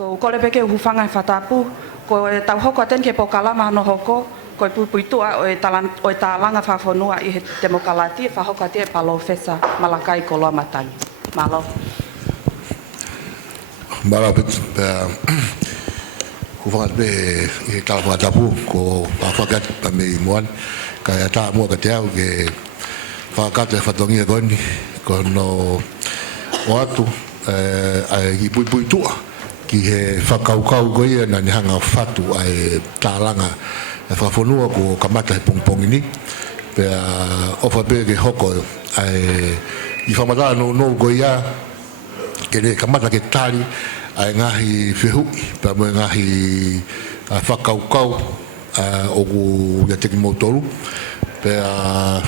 Ko kolebeke hufanga Fatapu, ko tau hoko ten ke Polokalama no hoko, ko Fusitu'a o Talanga Fakafonua I demokrati fa hoko te palofesa Malakai Koloamatangi. Malo. Malo hufanga be Tongatapu ko fakat pami muan kaya ta mo ka tiao ke fakat fatongi goni kono watu ai Fusitu'a ki he whakaukau goia na ni hanga whatu ai Talanga Fakafonua ko kamata he pongpong ini pea ofa pe ke hoko ai I whamata no goia ke ne kamata ke tari ai ngahi whihui pea mo ngahi whakaukau o ku ia teki motoru pea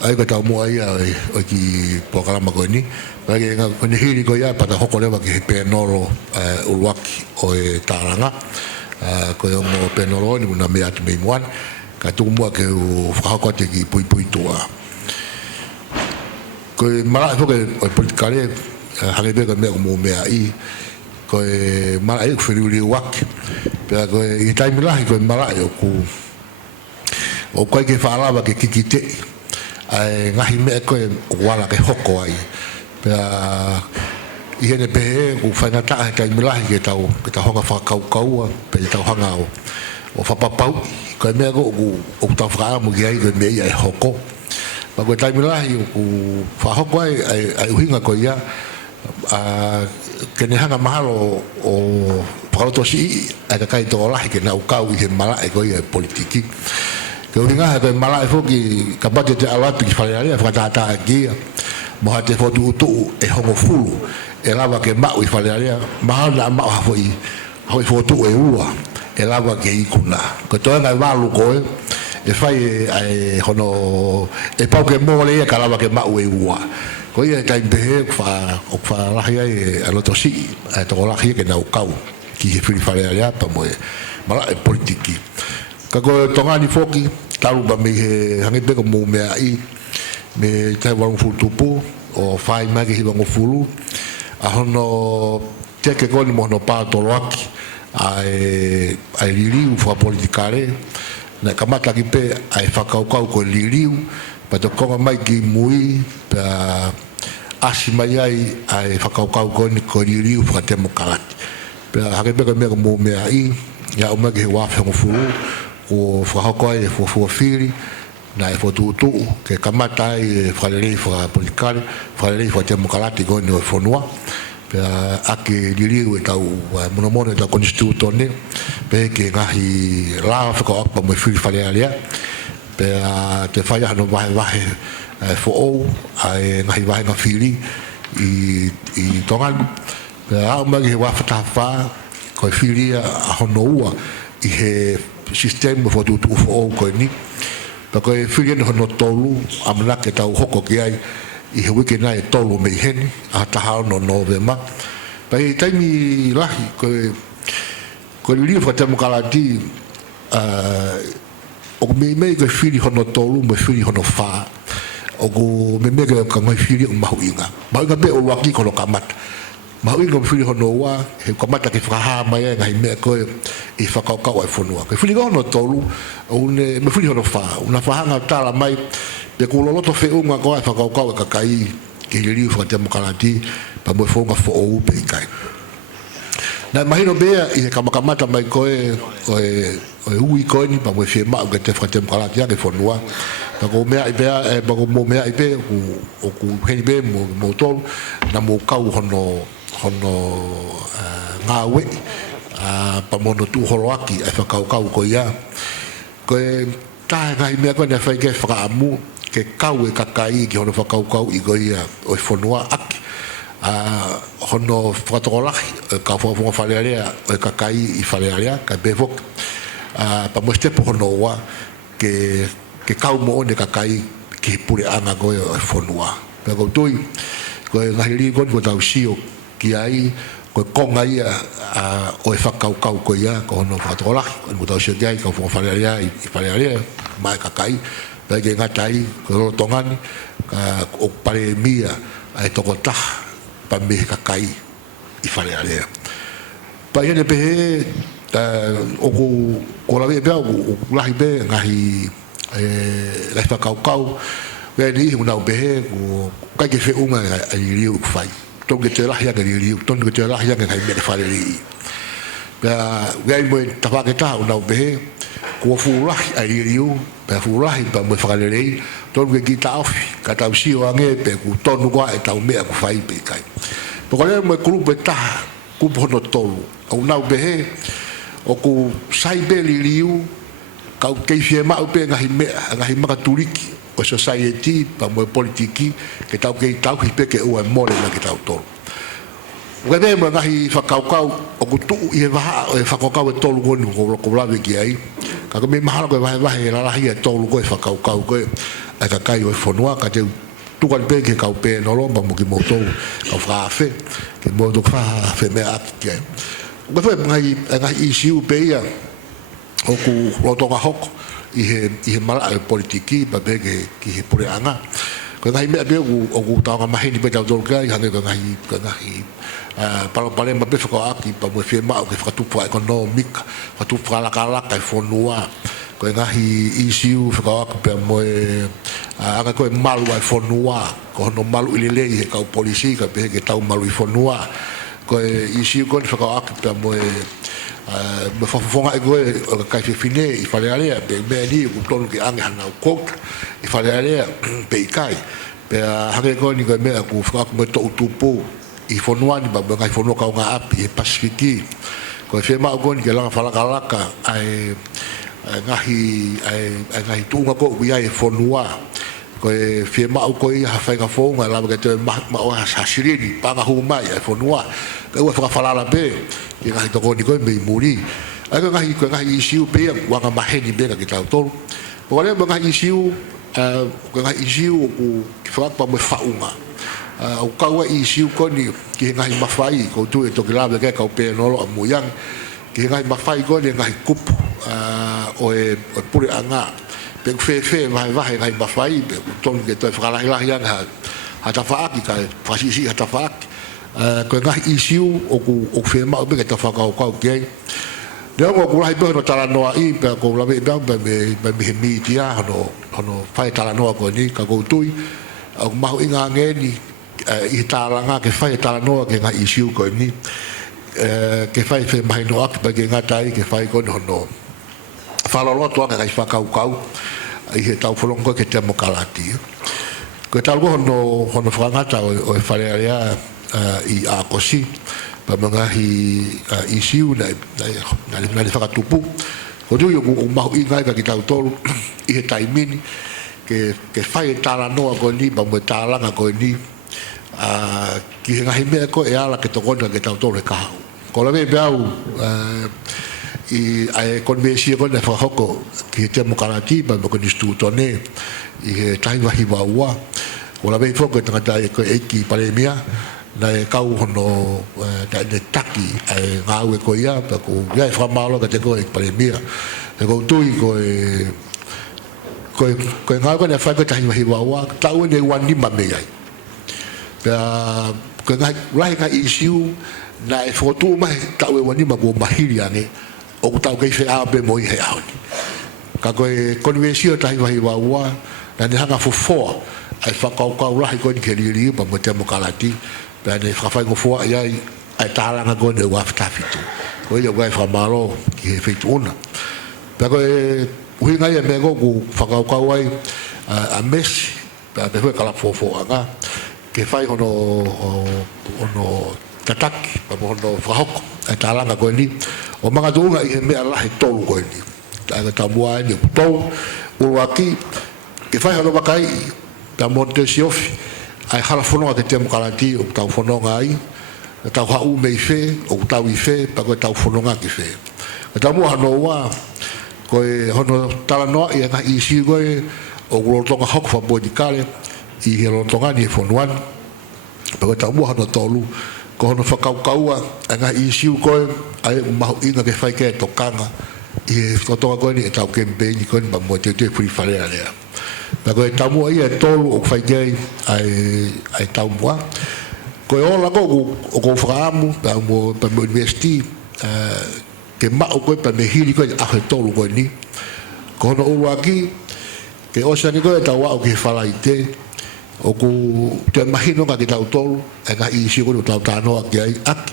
ai ka tau mua ia o ki Polokalama Kuini bagi ngā hiri ko ia pada hoko lewa ki he penoro uruaki o e Talanga ko ia mo penoro ni muna mea atu mei muan ka tuku mua ke u whakakote ki Fusitu'a ko e mara hoke o politikare hange beka mea ko mo mea I ko e mara I whiriuri uaki pia ko e I taimi lahi ko e mara I o koe ke whaalawa ke kikite ai ngahi mea koe o wala ke hoko ai pea I hene pehe o whainata he taimi lahi ke tau honga whakaukaua pe tau hanga o whapapau koe mea ko o tau whakaamu ki ai koe mea I hoko ma koe taimi lahi o whahoko ai uhinga koe ia ke ne hanga mahalo o whakarotosi ai ka kai toko lahi ke na ukau I he mala e koe ia politiki ke uhinga koe mala e whoki ka bate te alatu ki whalearea whakatata kia moha te fotu utu e hongo fulu e lava ke mau I whalearea mahal na mau hafoi hoi fotu e ua e lava ke ikuna ko toa ngai walu koe e whai e hono e pau ke mole e ka lava ke mau e ua ko ia e taim pehe o whalahi e alotosi e toko lahi ke nau kau ki he whiri whalearea pa moe mala e politiki ka koe tongani foki taru ba me he hange peko mō mea I me tai warung fulu Tupou o whai mai ke hiwango fulu a hono teke koni mo hono pātoloaki ai liriu wha politikare na kamata ki pe ai whakaukau ko liriu pa to konga mai ki mui pa asi mai ai whakaukau koni ko liriu wha demokrati pa hake peka mea ko mō mea I ia o mai ke he wawhengo fulu o whahoko ai e fuafiri na e fotutu ke kamata ai e whalerei wha politikare whalerei wha demokrati goi no e whanua pea ake liriu e tau monomono e tau konstitutone pe ke ngahi laa whakaopa mo e whiri whalearea pea te whai ahano wahe who'ou ai ngahi wahe ngā whiri I tonganu pea au magi he wafataha wha koe whiri a hono ua I he sistema fotutu ufo ko ni pa ko whiri no no tolu amana ke tau hoko ki ai I he wiki nai tolu me hen a taha no novema pa I taimi lahi ko li fo te mokalati o me ko whiri hono tolu me whiri hono fa o go me ka ngai whiri o mahuinga be o waki ko kamata mahuinga me whiri hono wa he kamata ke whaha mai ngai me ko I whakaukau ai whanua. Ke whiri hono tolu, me whiri hono wha. Una whahanga tala mai, pe kuloloto whiunga ko ai whakaukau e kakai, ke hiriu whakatemokalati, pa moe whaunga who'ou pe I kai. Nai mahino bea, I he kamakamata mai koe, o ui koe ni, pa moe whie mau ke te whakatemokalati ake whanua. Pa ko mea I bea, pa ko mo mea I bea, o ku heni bea mo tolu, na mo kau hono Ngāue, pa mono tu horoaki ai whakaukau ko ia ko e tae ngai mea koe ne whai ke whakaamu ke kau e kakai ki hono whakaukau I ko ia o whanua aki hono whakatokolahi ka whakafunga whalearea o e kakai I whalearea ka bevok pa mo stepo hono wa ke kau mo one kakai ki pure anga ko o whanua pe ko tui ko e ngahiri koni ko tau sio ki ai ko konga ia o e whakaukau ko ia ko hono whakatokolahi o mutau sio kia I ka whakawhalearea I whalearea mai kakai pai ke ngatai ko roro tongani ka o pare mia ai toko taha pa me kakai I whalearea pa ia le pe o ko la be o la be ngahi la whakaukau wea ni una be o kai ke fe unga ai riu fai tonga te la hianga riu tonga te la hianga kai me fale ri wea mo tawaketa una be ko fu la ai riu pe fu la pa mo fale ri tonga ki ta ofi ka ta si o ange pe ku tonu kwa e ta me ku fai pe kai po ko le mo grupo ta ku pono tolu una be o ku sai be riu kau kei fie mau pe ngahi makaturiki o society pa mo politiki ke tau kei tau hi pe ke ua mole na ke tau tolu ua me mo ngahi whakaukau o ku tuu i he waha o e whakaukau e tolu ngoni ko lawe ki ai ka ko me mahana koe wahe lalahi e tolu koe whakaukau koe a ka kai o e whanua ka te tukan pe ke kau pe nolo ma mo ki mo tolu kau whaafe ke mo tuk whaafe mea aki ke ua fwe ngahi isiu pe ia o ku rotonga hoko i he mala e politiki pa be ki he pureanga ko ngai me be o ku tanga mahini pe tau tolka i hane ko ngai pale ma be ko aki pa mo fe ma o ke fatupu economic fatupu kala ka fonua ko ngai issue ko aki pe mo anga ko malu ai fonua ko no malu ile he ka polisi ka be ke tau malu i fonua ko issue ko aki pe mo me fafonga e goe o ka fine i fale alea pe me ni ku tonu ki ange hana ko i fale alea pe kai pe hage ko ni ko me ku fa ko to Tupou i fonua ni ba ngai fonua ka nga api e Pasifiki ko fe ma go ni ke langa fala kalaka ai ngahi tunga ko wi ai fonua ko fe ma ko i ha fa ka fonga la ke te ma o ha sirini pa ga hu mai ai fonua ko fa fala la pe i ngai to ni ko me muri ai ko ngai isiu pe wa nga maheni be ka tau tolu po le mo ngai isiu ko ngai isiu ku fa pa mo faunga o ka wa isiu ko ni ki ngai mafai ko tu e to ki la ke ka pe no lo mo yang ki ngai mafai ko ni ngai kup o e pure anga pe fe vai ngai mafai pe ton ke to fa la yang ha ta fa ki ka fa si ha ta fa ko ngai isiu o fe ma be ka fa ka ke de ko la be no Talanoa i pe ko la be me media no fa Talanoa ko ni ka ko tui o ma inga ngeni i Talanga ke fa Talanoa ke ngai isiu ko ni ke fa fe mai no ak pe ke ngatai ke fa ko no fa lo to ka fa ka i he tau folong ko ke te mokalati ko tal go no frangata o fa le i a kosi pa mangahi isiu na fakatupu ko tu yo ma i ngai ka ki tau tolu i he taimi ke fai Talanoa ko ni ba mo Talanga ko ni ki ngai me ko e ala ke to konta ke tau tolu ka ko la be au i ai konvesi ko na fa hoko ki te mo kalati ba mo ko distu tone i he tai wa hi wa ko la be fo ko tanga ko e ki pale mia na e kau hono da de taki ai Ngāue ko ia pa ko ia fa malo ka te ko e pale mia e ko tui ko Ngāue ko na fa ko tai wa ta o ne wan ni ma me ai ko ngai lai ka issue na e foto mai ta o wan ni ma ko mahiri ane o ta ke fe a be mo i he au ka ko konvensio tai wa na ni hanga fo ai fa ka lai ko ni ke ri pa mo te mo kalati Bene frafai go fo ai ai Talanga go ne wa ftafitu ko yo vai fra malo ki feito una pero ui ngai me go fa ka wai a Massey pa be ka la fo anga ke fai ono tataki pa ono frahoko ai Talanga go ni o manga dunga i me ala he tolu go ni ta ta mua ni to uaki ke fai ono bakai ta monte siofi ai hala fono ke te mokalati o tau fono ngai tau ha u me fe o tau i fe pa ko tau fono ngai fe ta mo no wa ko hono Talanoa i nga isi go o rotonga hok fa bodikale i he rotonga ni fonoan pa ko tau mo no tolu ko hono whakaukau nga isi go ai ma inga ke fai ke tokanga i rotonga go ni tau campaign ko ni ba mo te free fare alea pa ko tamu ai tolu o fai gay ai tau mo ko o la go fraamu pa mo university ke ma'u koe pa me hiri koe a he tolu koe ni ko no ulu aki ke osa ni koe tau wa'u ki he whalai te o ku te mahino ka ki tau tolu e ka isi koe tau tānoa ki ai aki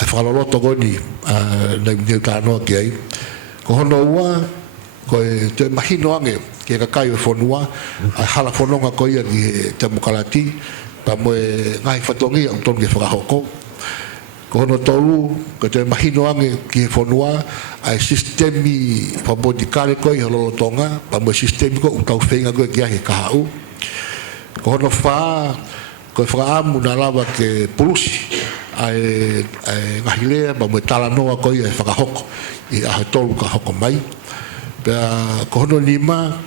e whakaloloto koe ni nei tānoa ki ai ko hono ua koe te mahino ange ke ka kai o whanua a hala whanonga koe ia ki te mukalati pa moe ngai whatongi ang tonu ki whakahoko ko hono tolu ko te mahino ange ki whanua ai sistemi whabodikare koe i hololo Tonga pa moe sistemi ko tau whenga koe ki ahi kahau ko hono whaa koe whakaamu na lawa ke pulusi ai ngahilea pa moe Talanoa koe i whakahoko i ahe tolu ka hoko mai pea ko hono lima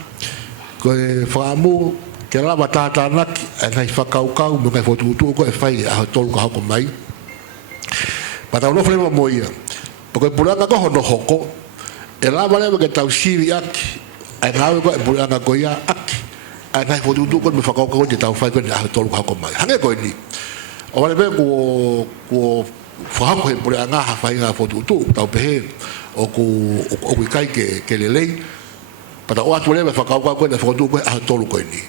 koe whaamu ke lawa tātānaki e ngai whakaukau me ngai whotuutu koe whai a tolu ka hoko mai patau no whalema moia pa koe puranga ko hono hoko e lawa lewa ke tau siwi aki e Ngāue koe puranga koe ia aki e ngai whotuutu koe me whakaukau koe te tau whai koe a tolu ka hoko mai hange koe ni o wale me ko whahako he puranga ha whai ngā whotuutu tau pehe o ku kai ke lelei pada o atu lewa whakaukau koe na whakautu koe a tolu koe ni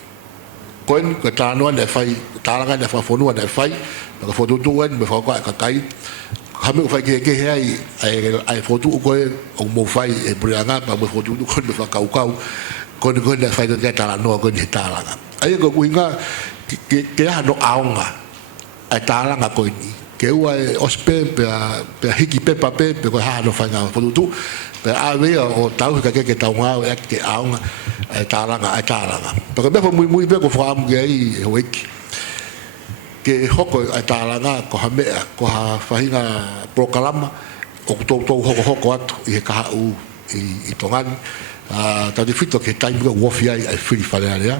koe ka tānoa na whai Talanga na Fakafonua na whai na ka whaututu koe me whakaukau a kakai hame u whai ke hei ai whaututu koe o mou whai e purianga pa me whaututu koe me whakaukau koe na whai ke Talanoa koe ni he Talanga ai ko kuinga ke aha no aonga ai Talanga koe ni ke ua e ospe pe hiki pepa pe koe haha no whai ngā whaututu pe awea o tau ka ke tau Ngāue e ke aonga ai Talanga pa ka mefa mui pe ko whaamu ki ai e hoiki ke hoko ai Talanga ko ha mea ko ha whahinga Polokalama o tau hoko atu i he kahau i Tongani tau te whito ke taimi ka uofi ai whiri whalearea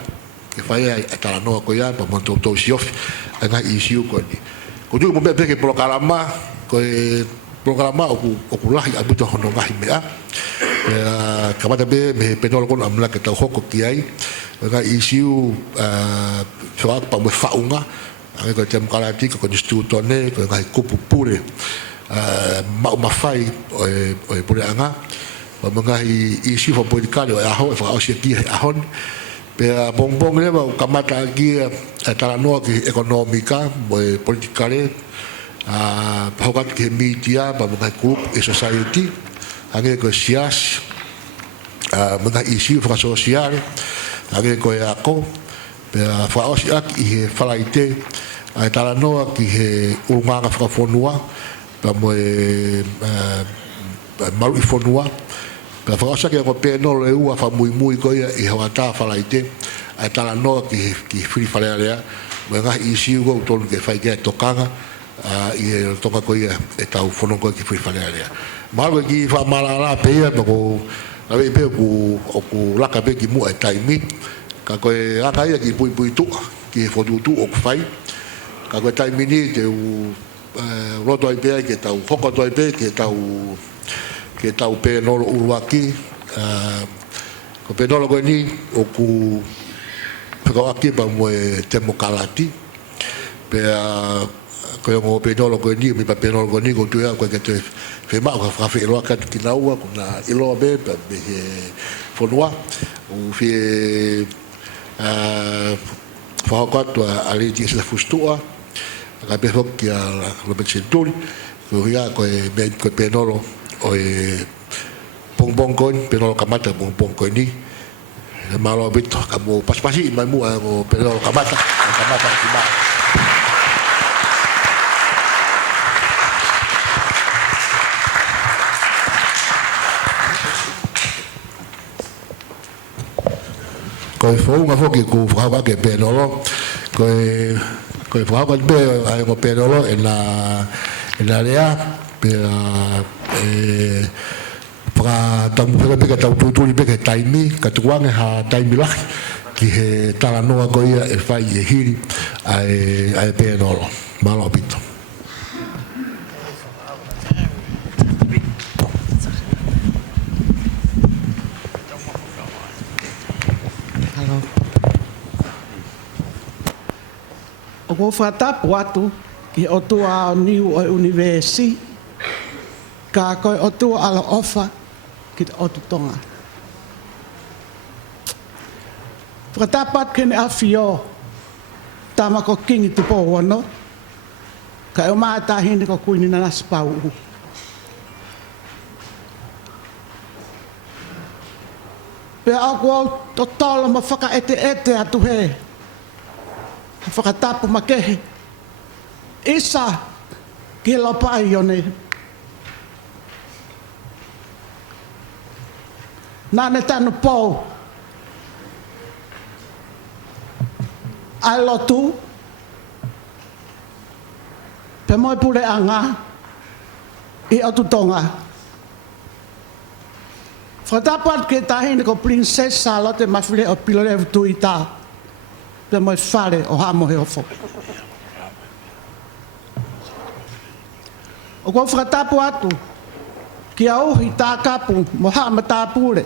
ke whai ai Talanoa ko ia pa mon tau si ofi ai ngai i siu ko ni ko tu mo be ke Polokalama ko Polokalama o ku lahi abuta hono ngahi mea kamata be me penolo kon amla ke tau hoko ki ai nga isiu whaak pa mo whaunga ai ko te mukalati ko nistu tone ko ngai kupu pure mau mawhai o e pure anga o ngai isiu fa politikale o aho e whakaosia ki ahon pe bongbong lewa o kamata ki Talanoa ki ekonomika mo e politikale pahokat ke media pa mga group e society hange ko sias mga issue fra social hange ko ako pe faos ak i falaite ai Talanoa ki he Talanga Fakafonua pa mo malu i fonua pe faos ak ko pe no le ua fa muy ko i hawata falaite ai Talanoa ki free falea mga issue go tolu ke fai ke tokanga i toka ko ia e tau fono ko ki fui falea malo ki fa malala pe ia ko ave pe ku laka pe ki mu e taimi ka ko aka ia ki pui tu ki fodu tu o fai ka ko taimi ni te roto ai pe ke tau foko to ai pe ke tau pe no uruaki ko pe no ko ni o ku ko aki ba mo te mokalati pe ko yo pedolo ko ni mi pa pedolo ko ni ko tu ya ko ke te fe ma ko fa fe lo ka ki na ua ko na ilo be be fonua o fe fa ko to ali ti la Fusitu'a ka be ho ki a Lopeti Senituli ko ya ko be ko pedolo o bongbong ko pedolo kamata bongbong ko ni malo bito ka mo paspasi mai mu o pedolo kamata ki ba ko fo nga fo ki ku fa ba ke penolo ko fa ba be ai ko penolo en la rea pe para tam pe ka tu pe ke taimi ka tu wang ha taimi la ki he Talanoa ko ia e fai e hiri ai penolo malo bito o whatapu atu ki o tua niu o universi ka koe o tua ala ofa ki te o tu Tonga. Whakatapat kene awhio tama ko kingi Tupou wano, ka e o maata hini ko Kuini na nasi pau uhu. Pea aku au to tolo ma whaka ete atu he. Whakatapu makehe. Isa ki lopai yone. Nane tanu pou. Ai lotu. Pe moi pule anga. I atu Tonga. Whatapat ke tahine ko Princess Sālote mawhile o pilore tu i tā. Pe moi whare o hamo he ofo. O ko whatapu atu. Ki a uhi tā kapu mo hama tā pūre.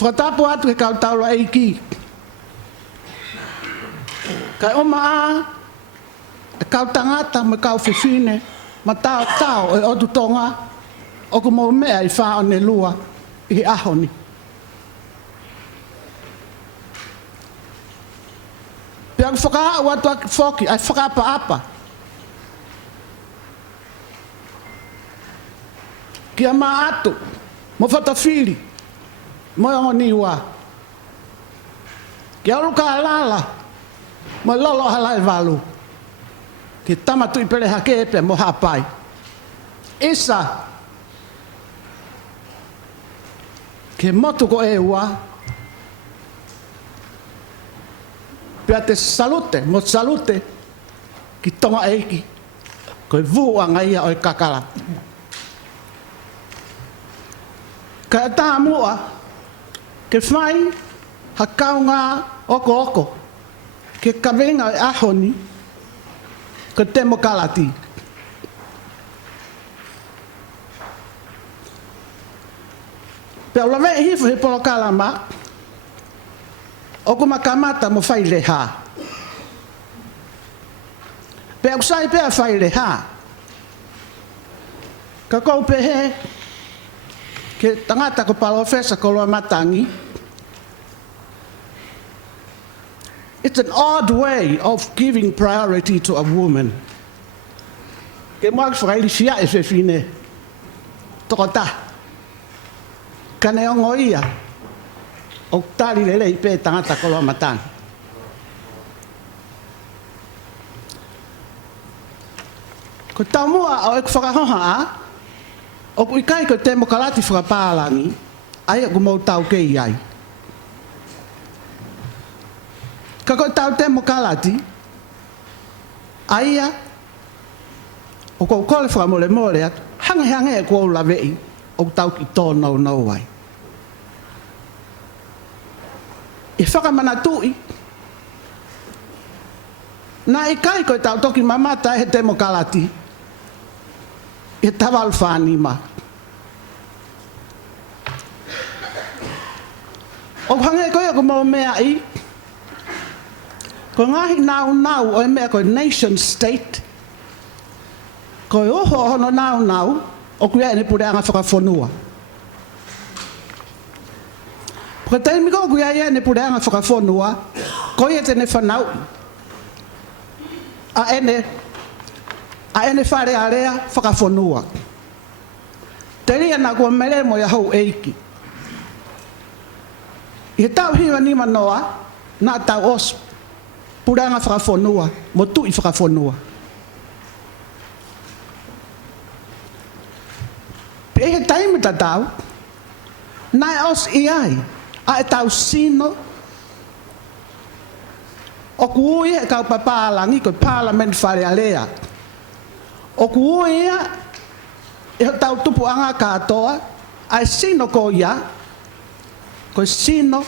Whatapu atu ke kau taura eiki. Kai o maa e kau tangata me kau whiwhine ma tau e o tu Tonga. O ko mo mea I Fā'onelua I ahoni. Pea ku whakaha watu aki whoki, ai whakapa-apa. Kia maa atu, mo whatawhiri, mo iongoni ua. Kia aruka alala, mo lolo halai walu. Ki tamatu I pere hake epe mo hapai. Isa, ke motu ko e ua, pea te Sālote, mo Sālote, ki tonga eiki, koe vuanga ia o kakala. Ka tā mua, ke whai, hakaunga oko, ke kawenga e ahoni, ko temo kalati. Pea ula vei hifu he Polokalama, o ko makamata mo whai leha. Pea kusai pea whai leha. Ka kou pehe, ke tangata ko Palofesa Koloamatangi. It's an odd way of giving priority to a woman. Ke moak whakaili fia e whewhine. Tokota. Kane ongo ia, o tari lele I pe tangata Koloamatangi. Ko tau mua o e ku whakahoha a, o ku ikai ko te mokalati whakapālangi, ai o ku mau tau kei ai. Ka ko tau te mokalati, aia, o ko kole whakamole atu, hange e kua ula vei, o tau ki tō nau ai. I whakamanatui, nā I kai koe tau toki mamata he te mokalati, e tawalu whānima. O hange koe ko mau mea I, ko ngahi nau o e mea koe nation state, koe oho hono nau, o kuia ene pureanga whakafonua. Ko taimi ko kuia ene pureanga whakafonua, ko ia tene whanau. A ene whare area whakafonua. Te ria na kua mere mo ia hau eiki. I he tau hiwa ni manoa, nā tau os pureanga whakafonua, mo tui whakafonua. E he taimi tatau, nai os I ai, a e tau sino, o ku ui e kau papālangi koe Parliament whare alea. O ku ui ia, e ho tau tupu anga katoa, a e sino ko ia, koe sino,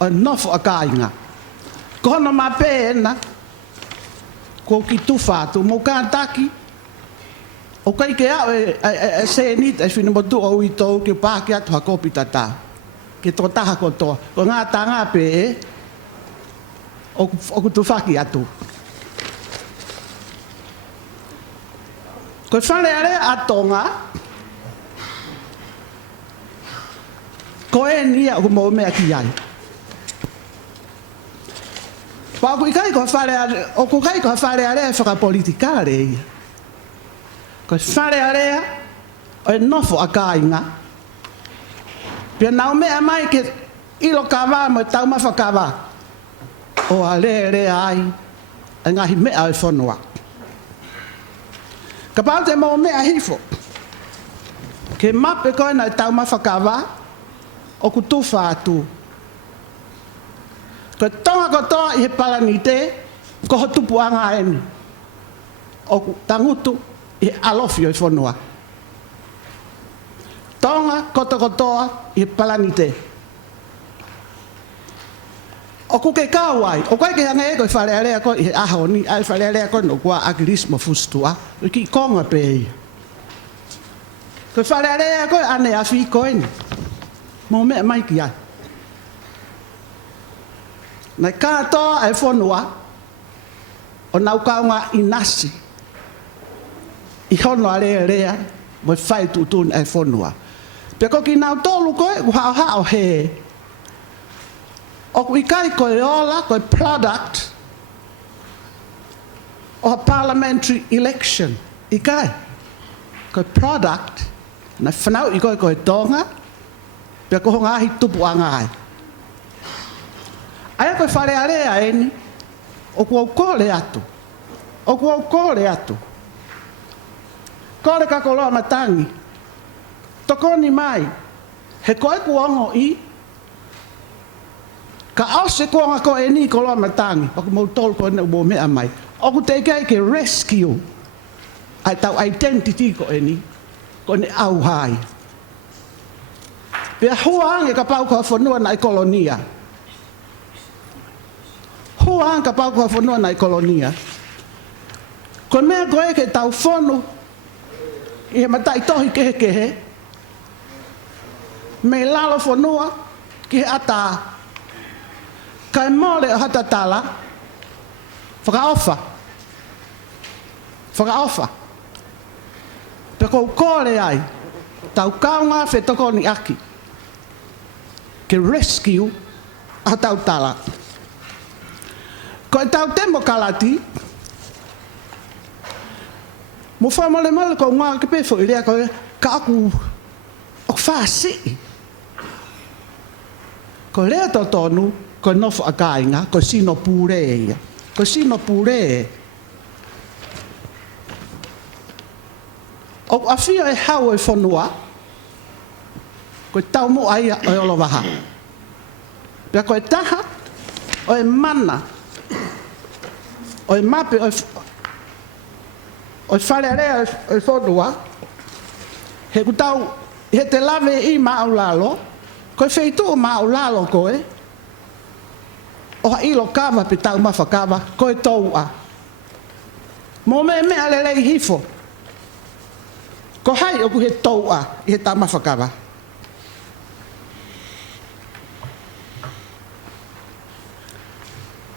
o nofo a kāinga. Ko hono mā pēna, ko ki tufatu, mo kātaki, o kai ke au e senit e whina motu o I tau ke pāke atu hakopi tata. Ke tō taha kotoa. Ko ngā tanga pe o ku tu whaki atu. Ko whare are a Tonga, ko e nia o mo mea ki ai. Pa ko ikai ko whare are, o ko kai ko whare are whakapolitika are ia. Ko whare are o e nofo a kāinga. Pia nau mea mai ke ilo kawa mo tau mawhakawa. O a re ai, e ngahi mea e whanua. Ka pau te mo mea hifo. Ke mape koe na tau mawhakawa, o ku tu whātu. Ko tonga kotoa i he palani te, ko ho tupu anga eni. O ku tangutu i he alofi o i whanua. Tonga kotoa i he palani te. O ku ke kāwai, o koe ke hanga e koe wharearea koe i he ahoni, ai wharearea koe no kua agirismo Fusitu'a, o ki konga pēi. Koe wharearea koe ane a whi koe ni, mō mea mai ki ai. Nai kātoa e whanua, o nau kaunga i nasi, i hono a rea, mo i whai tūtun e whanua. Pea ko ki nau tōlu koe, ku hao he, o ku ikai koe ola, koe product o a parliamentary election. Ikai, koe product, na whanau i koe Tonga, pia ko ngahi tupu angai. Aia koe whare area eni, o ku au kore atu. O ku au kore atu. Kore ka Koloamatangi. Tokoni mai, he koe ku ongo i, ka ause kuanga ko e ni Koloamatangi, o ku mau tolu ko e nau mea mai. O ku te kai ke rescue, ai tau identity ko e ni, ko ne au hai. Pea huang e ka pau ka whanua na i kolonia. Huang ka pau ka whanua na i kolonia. Ko mea koe ke tau whonu, i he matai tohi kehe, me lalo whanua ki he ata. Kai mole o hatatala, whakaofa. Pea kou kore ai, tau kaunga whetoko ni aki. Ke rescue a tau tala. Ko e tau temo kalati, mo whamole mole ko ngā ke pefo i rea koe, ka aku o whasi. Ko rea to tonu, ko nofo a kāinga, ko sino pūre ia. Ko sino pūre. O a whia e hau e whanua, ko tau mo aia o olo waha. Pea ko e taha, o e mana, o e mape, o e wharearea o e whanua, he ku tau, he te lave i maulalo, ko e wheitu o maulalo koe, o ha ilo kawa pe tau mawhakawa, ko e toua. Mō mea lelei hifo, ko hai o ku he toua i he tau mawhakawa.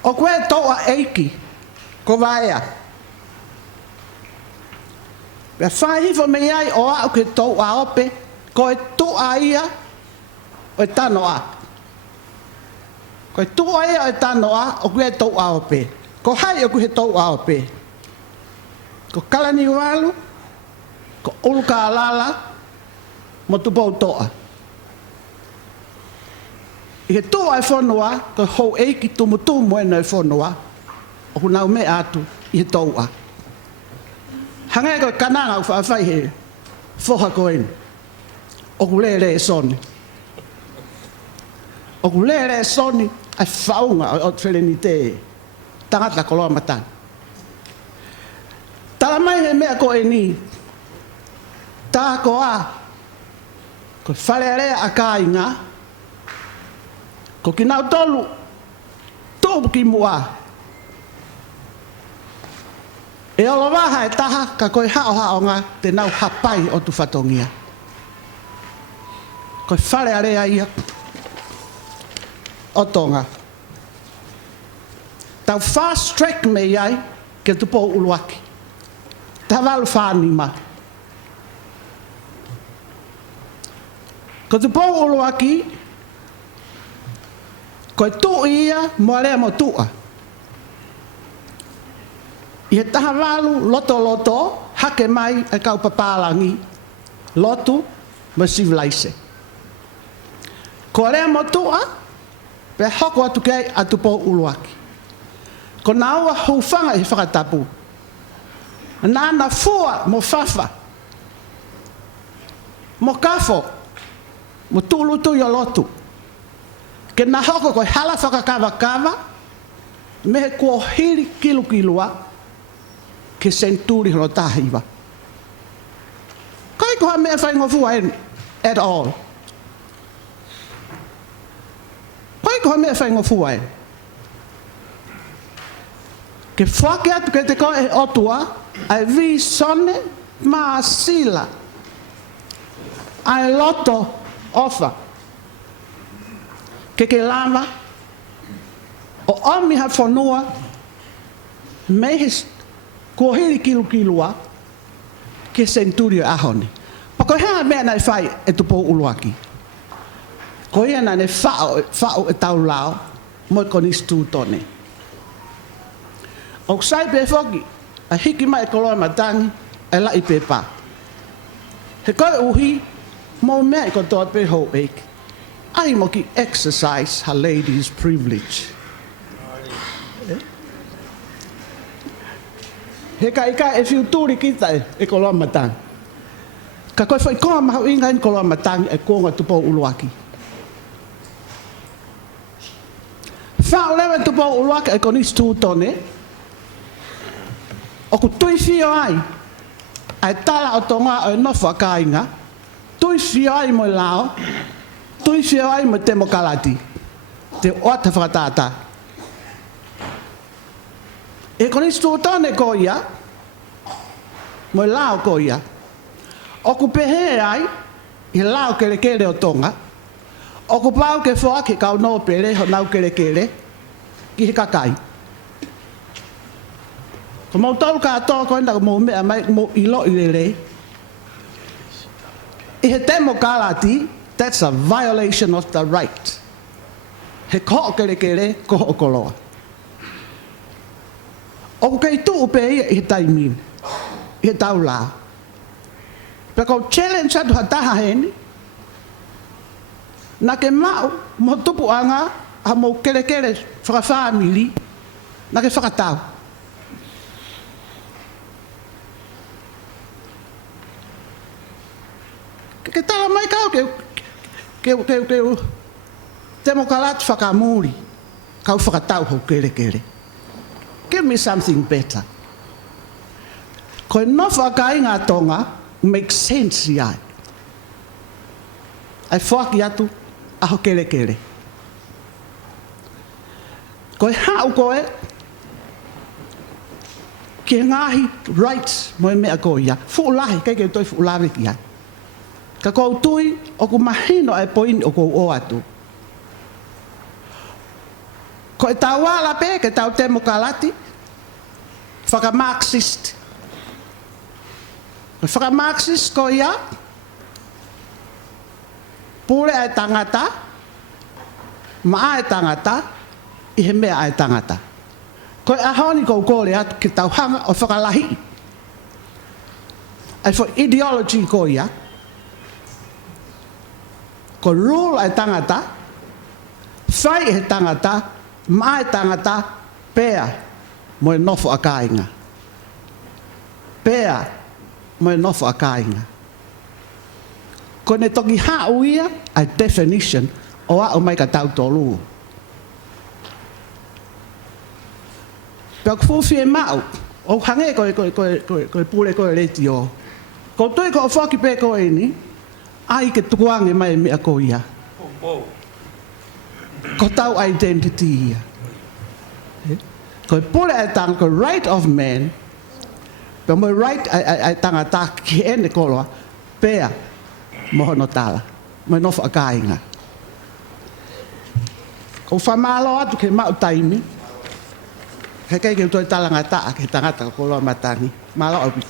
O koe toa eiki, ko vaea. Pea whahifo me ai o au ke toa ope, ko e toa ia o e tanoa. Ko e toa ia o e tanoa, o koe e toa ope. Ko hai o koe he toa ope. Ko kalani walu, ko uluka alala, mo Tupou toa. I he toa e whanua, ko hou eiki tumutumu e nei whanua, o ku nau me atu i he toa. Hangai ko kananga u whawhai he whoha koen, o ku lere e soni. O ku lere e soni, ai whaunga o wheleni te tangata Koloamatangi. Tala mai he mea ko e ni, tā ko a, ko wharearea a kāinga, ko ki nau tolu, tōpu ki mua. E olo waha e taha, ka koe hao-haonga te nau hapai o tu whatongia. Koe wharearea ia o Tonga. Tau fast track me iai ke Tupou uluaki. Tā walu whanima Ko Tupou uluaki, ko tu ia mo lea mo tua. I taha walu loto hake mai e kau papalangi lotu ma civilise. Ko lea mo tua, pe hoko atu kei a Tupou uluaki. Ko naua hufanga i fakatapu. Nana fua mo fafa. Mo kafo. Mo tulutu yo lotu. Ke na hoko ko hala whakakawa me he kua hiri kilukilua ke Senituli hono tahiwa. Kai koha mea whaingofua at all. Kai koha mea whaingofua e. Ke whake atu ke te koe e otua ai vi sone Massey ai loto ofa. Ke lama o omi ha whanua me his kohiri kilukilua ke Senituli ahone. Pako hea mea nai whai e Tupou uluaki. Ko ia na ne whao e tau lao mo ko ni stu tone. O sai pe foki a hiki mai Koloamatangi e la i pe pa. He koe uhi mo mea i ko toa pe ho eik. Ai mo ki exercise her lady's privilege. He ka ika e fiu tūri kita e Koloamatangi. Ka koe whai koa mahu inga in Koloamatangi e konga Tupou uluaki. Fā'onelua Tupou uluaki e konis tūtone. O ku tui fio ai. Ai tala o tonga o nofa kāinga. Tui fio ai mo lao. Tui fio ai mo te mokalati. Te oata whakatata. E konis tūtone ko ia. Mo lao ko ia. O ku pehe ai. I lao kere o Tonga. O ku pau ke whoa ke kau no pere ho nau kere. Ki he kakai. Ko mau tau katoa koe naka mou mea mai mo ilo i lere. I he te mokalati, that's a violation of the right. He koho kere, koho koloa. O kei tu upe ia i he taimi, i he tau la. Peko challenge atu hataha heni, na ke mau mo tupu anga a mo kere whakawhamili, na ke whakatau. Ke tala mai kau ke te mokalati whakamuri, kau whakatau hau kere. Give me something better. Koe no whakai ngā Tonga, make sense iai. Ai whaki atu, aho kere. Koe hau koe, ke ngahi rights mo mea ko ia. Fuulahi, kei toi fuulahi ki ia. Ka kou tui, o ku mahino e poini o kou o atu. Ko e tau wala pe, ke tau te mokalati, whaka-Marxist. Whaka-Marxist ko ia, pule ai tangata, maa ai tangata, i he mea ai tangata. Ko e ahoni kou kore atu ke tau hanga o whakalahi. Ai for ideology ko ia, ko rule ai tangata, whai he tangata, mai tangata, pea, mo e nofo a kāinga. Pea, mo e nofo a kāinga. Ko ne toki hau ia, a definition, o a o mai ka tau tolu. Pea kufufi e mau, o hange koe pule koe reti o. Ko tui ko o whaki pe koe ni, ai ke tukuange mai mea ko ia. Ko tau identity ia. Ko pule ai tanga ko right of man. Pe mo right ai tanga ta ki ene koloa. Pea mo hono tala. Mo no fa kainga. Ko famalo atu ke mau taimi. Ke ke toi talanga ta ke tangata ko Koloamatangi. Malo obi.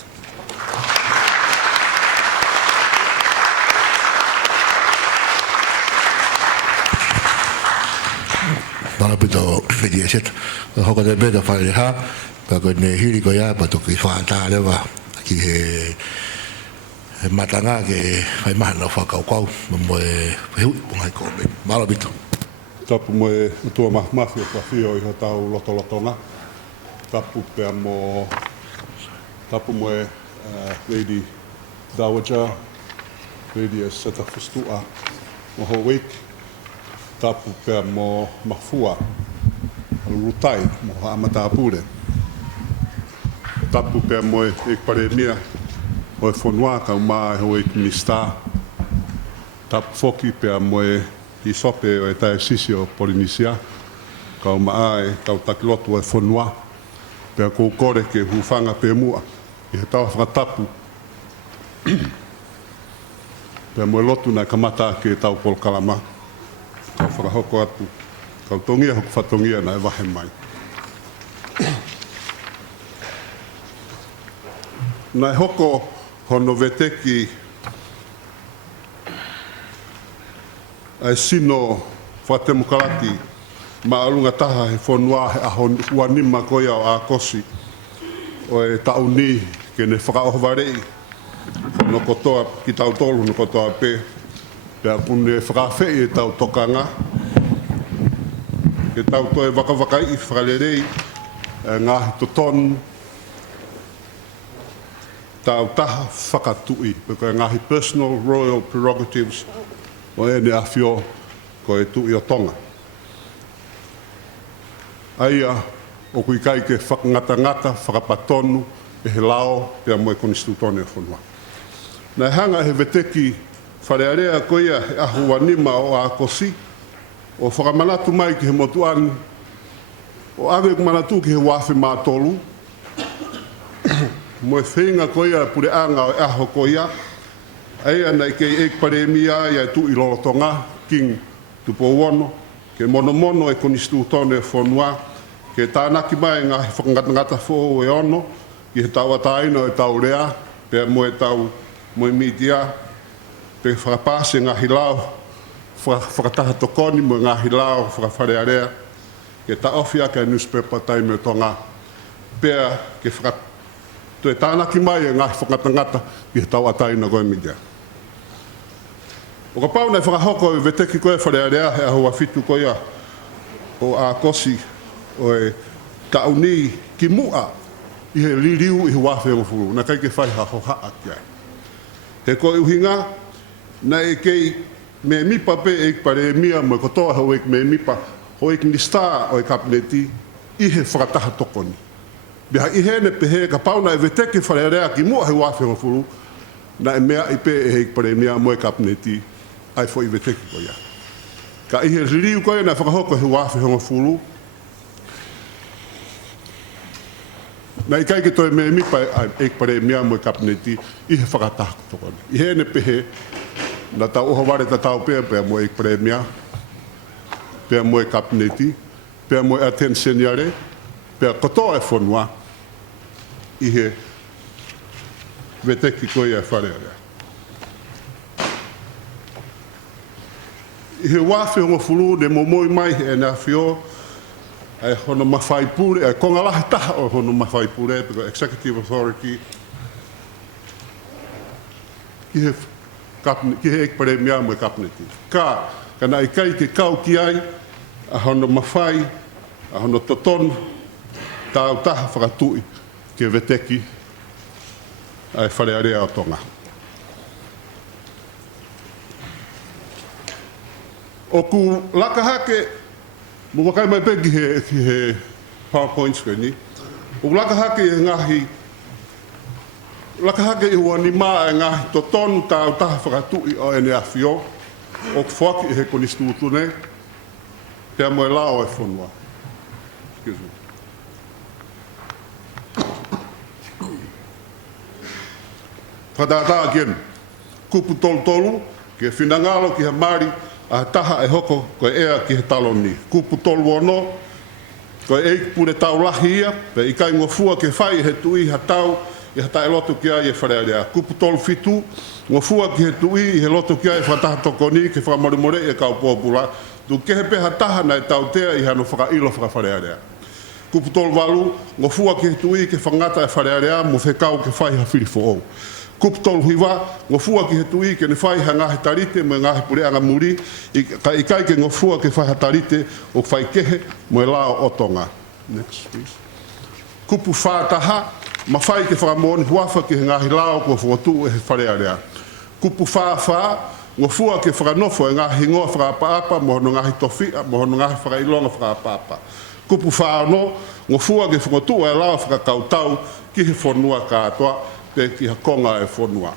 Para pito di Eseta. Hoko te beta whaleha. Pa ko ne hiri ko ia pa to ki whaatalewa. Ki he matanga ke whai mahana whakaukau. Mo e hui pungai ko me. Mara pito. Tapu mo e utua mahmawhi o kawhio i hatau lotolotonga. Tapu pia mo... Tapu mo e Lady Dowager, Lady Eseta Fusitu'a mo ho week. Tapu pia mo mafua, rutai mo Koloamatapure. Tapu pia mo e paremia o e whanua ka uma e ho week minista. Tapu foki pia mo e i sope o e tae sisi o Polinisia. Ka uma e tau takilotu o e whanua. Pia kou kore ke hufanga pe mua. I he tau whakatapu. Pea moe lotu nai kamata ke tau Polokalama. Kau whakahoko atu. Kau tongia hoku whatongia nai wahe mai. Nai hoko hono veteki ai sino whatemukalati ma alunga taha he whanua he aho uanima koia o a kosi. O e tauni ke ne whakaohwarei no kotoa ki tau tolu no kotoa pe pea kune whakawhei e tau tokanga ke tau toe wakawakai i whakalerei ngahi toton tau taha whakatui peko e ngahi personal royal prerogatives o e ne awhio ko e tui o Tonga aia o kui kai ke whakangata-ngata, whakapatonu, e he lao, pia moe konistutone o whanua. Nai hanga he veteki wharearea koia he ahu anima o a kosi, o whakamanatu mai ki he motuani, o awe kumanatu ki he wafi mātolu, moe whenga koia pure anga o e aho koia, eia nei kei eik paremia ia tu i lolotonga, king Tupou ono, ke mono e konistutone o whanua, ke tānaki mai ngā he whakangata fōu e ono, ki he tau ataino e tau rea, pia mo e tau Moimoi, pe whakapāse ngā hilau, whakataha tokoni mo ngā hilau, whakawharearea, ke ta ofia ke newspaper taimi o Tonga, pia ke to e tānaki mai e ngā he whakangata ki he tau ataino koe midia. O ka pau nei whakahoko e veteki koe wharearea he ahua fitu koea o a kosi, o e tauni ki mua i he liriu i he wafe o furu. Na kai ke whai ha ho haa ki ai. He koe uhinga, na e kei me mipa pe e pare mia mo kotoa ho e me mipa ho e ni star o e kabineti i he whakataha tokoni. Biha i he ne pehe ka pauna e veteke wharearea ki mua he wafe o furu, na e mea i pe e pare mia mo e kabineti ai fo i veteke ko ia. Ka i he liriu koe na whakahoko he wafe o furu, na i kai ke toi me mipa e pare mea mo e kabineti i he whakataha tokoni. I he ne pehe na tau oho ware ta tau pea mo e pare mea, pea mo e kabineti, pea mo e atenseniare, pea kotoa e whanua i he veteki koe e wharearea. I he wafe hongo fulu ne Moimoi e na whio ai hono mawhai pure, ai konga lahi taha o hono mawhai pure, peko Executive Authority, ki he ekpare mea mo e kabineti. Ka na i kai ke kau ki ai, a hono mawhai, a hono toton, tau taha whakatui ke veteki ai wharearea o Tonga. O ku lakahake, mo wakai mai pe ki he PowerPoint screen, o lakahake e ngahi, lakahake i wani maa e ngahi to tonu tau taha whakatui o ene a whio, o kwhaki e he konistutune, pia mo e lao e whanua. Excuse me. Whataata again, kupu tolu, ke whinangalo ki he mari, a taha e hoko koe ea ki he taloni. Kupu tolu ono, koe eik pune tau lahi ia, pe i kai ngofua ke whai he tui ha tau, i hata e loto ki ai e wharearea. Kupu tolu fitu, ngofua ki he tui i he loto ki ai whataha tokoni, ke whamarimore e kau pōpula, Tu kehe peha taha na tautea I hano whakailo whakawharearea. Kupu tolu walu, ngofua ke tui ke whangata wharearea mo whekau ke whai ha whiri fo. Kupu tolu hiwa, ngofua ke tui ke ne whai ha ngahe tarite mo ngahe pureanga muri, I kai ke ngofua ke whai ha tarite o whai kehe mo lao o Tonga. Next, please. Kupu whātaha, ma whai ke whakamoni huafa ke ngahi lao ko whotu e wharearea. Kupu whāwha, ngofua ke whakanofo e ngahi ngoa whakapaapa, mohono ngahi tofia, mohono ngahi whakailonga whakapaapa. Kupu whaano, ngofua ke whakatua e lao whakakautau ki he whonua kātoa pe ki ha konga e whonua.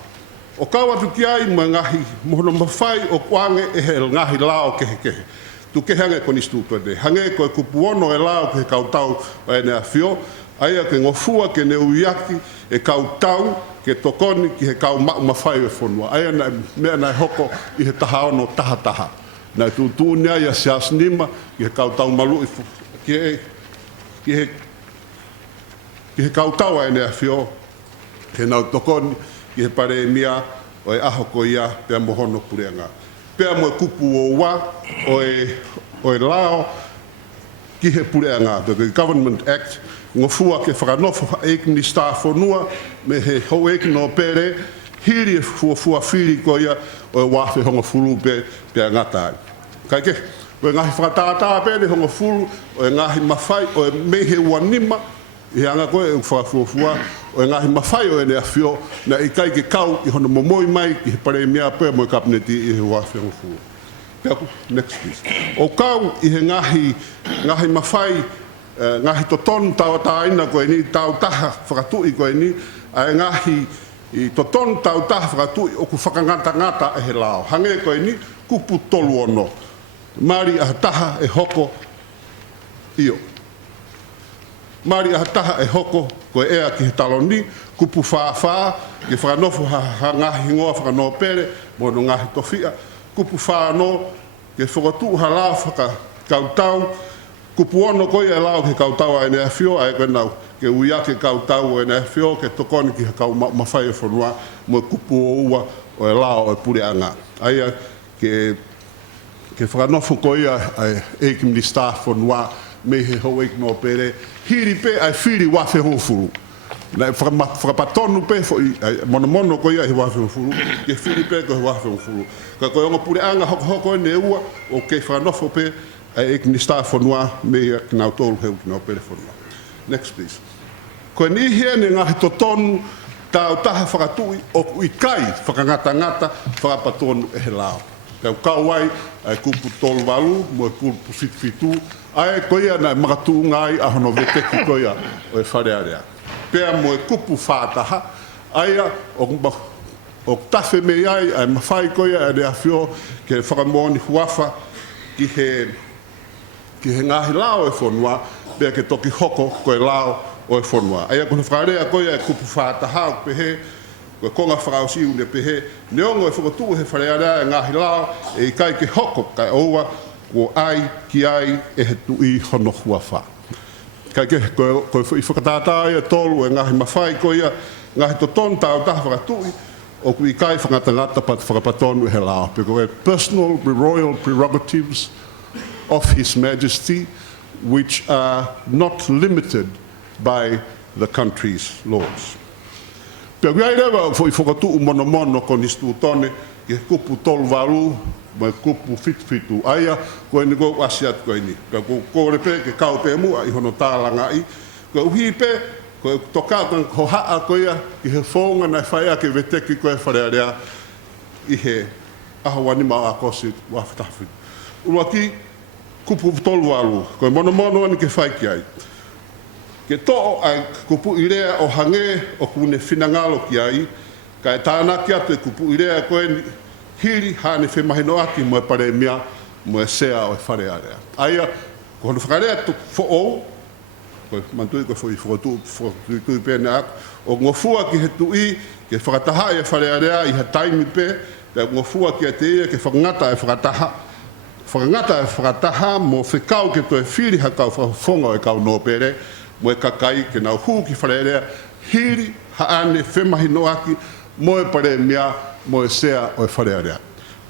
O kawatu ki ai mo ngahi mohono mawhai o kuange e he ngahi lao kehe kehe. Tu ke hange ko ni stuto de. Hange ko kupu ono e lao ke kautau e ne afio, aia ke ngofua ke ne uiaki e kautau ke tokoni ki he kau mawhai e whonua. Aia na mea nai hoko I he taha ono taha taha. Nai tu tūnia ia sias nima ki he kautau malu ki he kautau e ne afio ke nau tokoni ki he pare mia o e aho ko ia pea mohono pureanga. Pea mo e kupu o wa o e lao ki he pureanga. The Government Act ngofua ke whakanofo eikini Fā'onelua me he hou eikino pere hiri e fuafua whiri ko ia o e wafe honga fulu pea ngatai. Kai ke, o e ngahi whakatata pere honga fulu o e ngahi mawhai o e mehe uanima I anga koe e whakafuafua o e ngahi mawhai o e ne awhio na I kai ke kau I hono Moimoi ki he pare mea pea mo e kapneti I he wafe honga fulu. Next please. O kau I he ngahi mawhai ngahi totonu tau tāina koe ni tau taha whakatui koe ni a ngahi I totonu tau taha whakatui o ku whakangata e he lao. Hange koe ni kupu tolu ono. Mari a taha e hoko io. Mari a taha e hoko koe ea ki he taloni kupu whāwha ke whakanofo ha ngahi ngoa whakanoa pere mo no ngahi tofia. Kupu whāno ke whakatu ha lao whakautau kupu ono koe e lao ke kautau ai ne awhio ai koe nau ke uia ke kautau ai ne awhio ke tokoni ki ha kau mawhai e whanua mo e kupu o ua o e lao e pureanga. Aia ke whakanofo koe ai eikimni whanua me he hou eikino pere hiri pe ai whiri wafe hofuru. Na whakapatonu pe mono koe ai wafe hofuru ke whiri pe koe wafe hofuru. Ka koe onga pureanga hoko ne ua o ke whakanofo pe ai ek ni sta Fā'onelua me nau tolu heu ki nau pere Fā'onelua. Next please. Koe ni hea ne ngahi totonu tau taha whakatui o I kai whakangata whakapatonu e he lao. Kau kauai ai kupu tolu walu mo e kupu Fusitu'a ai koe ia na makatu ngai a hono veteki koe ia o e wharearea. Pea mo e kupu whātaha aia o tafe me ai ai mawhai koe ia e rea whio ke whakamoni huafa ki he ngahi lao e whonua, pea ke toki hoko koe lao o e whonua. Aia kona whakarea koe e kupu whātaha o pehe, koe konga whakausi une pehe, neongo e whakatu he wharearea e ngahi lao, e I kai ke hoko kai oua, ko ai ki ai e he tui hono huawha. Kai ke koe I whakatata e tolu e ngahi mawhai koe ia, ngahi totonu tau taha whakatui, o kui kai whakatangata pat whakapatonu e he lao. Pe koe personal royal prerogatives of His Majesty, which are not limited by the country's laws. Pea kui ai rewa fo I whakatu mono ko ni stutone ke kupu tolu walu, mai kupu fitu aia, koe ni ko asiat koe ni. Pea ko kore pe ke kau pe mua I hono Talanga I, koe uhi pe, koe tokatan ko haa koe ia, I he whonga nai whaia ke veteki koe wharearea I he ahawanima a kosi waftafi. Uruaki, kupu tolu walu, koe mono ani ke whaiki ai. Ke to'o ai kupu irea o hange o kune whinangalo ki ai, ka e tānaki atu e kupu irea koe ni hiri hane whemahino aki mo e pare mea mo e sea o e wharearea. Aia, ko hono whakarea tu fo'ou, koe mantui koe fwoi whakatui pēne aku, o ngofua ki he tui, ke whakataha e wharearea I ha taimi pē, pe ngofua ki a te ia ke whakangata e whakataha, whakataha mo whekau ke toi whiri ha kau whakafonga o e kau nōpere, mo e kakai ke nau hū ki wharearea, hiri ha ane whemahino aki, mo e pare mea, mo e sea o e wharearea.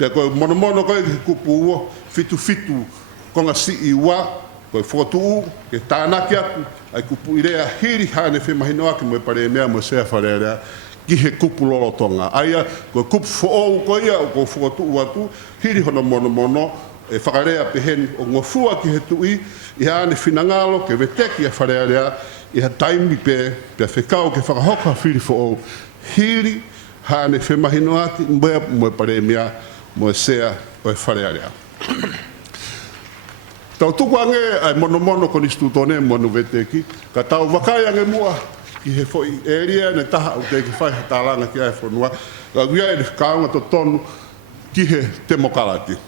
Pea koe mono koe ke kupu ua, fitu konga si iwa, koe whakatu'u, ke tānaki atu, ai kupu i rea hiri hane whemahino aki mo e pare mea mo sea wharearea, ki he kupu lolo tonga. Aia, koe kupu whaou koe ia, o koe whakatu'u atu, hiri hono mono, e whakarea pehen o ngofua ki he tui, i hane whinangalo ke veteki a wharearea, i ha taimi pe whekau ke whakahoka whiri whaou, hiri hane whemahino aki, mo e pare mea, mo e sea o e wharearea. Tau tuku ange ai mono ko nistu tone mo no veteki ka tau wakai ange mua ki he foi area ne taha o te ki fai Talanga ki ai fonua ka guia e kaunga to tonu ki he demokalati.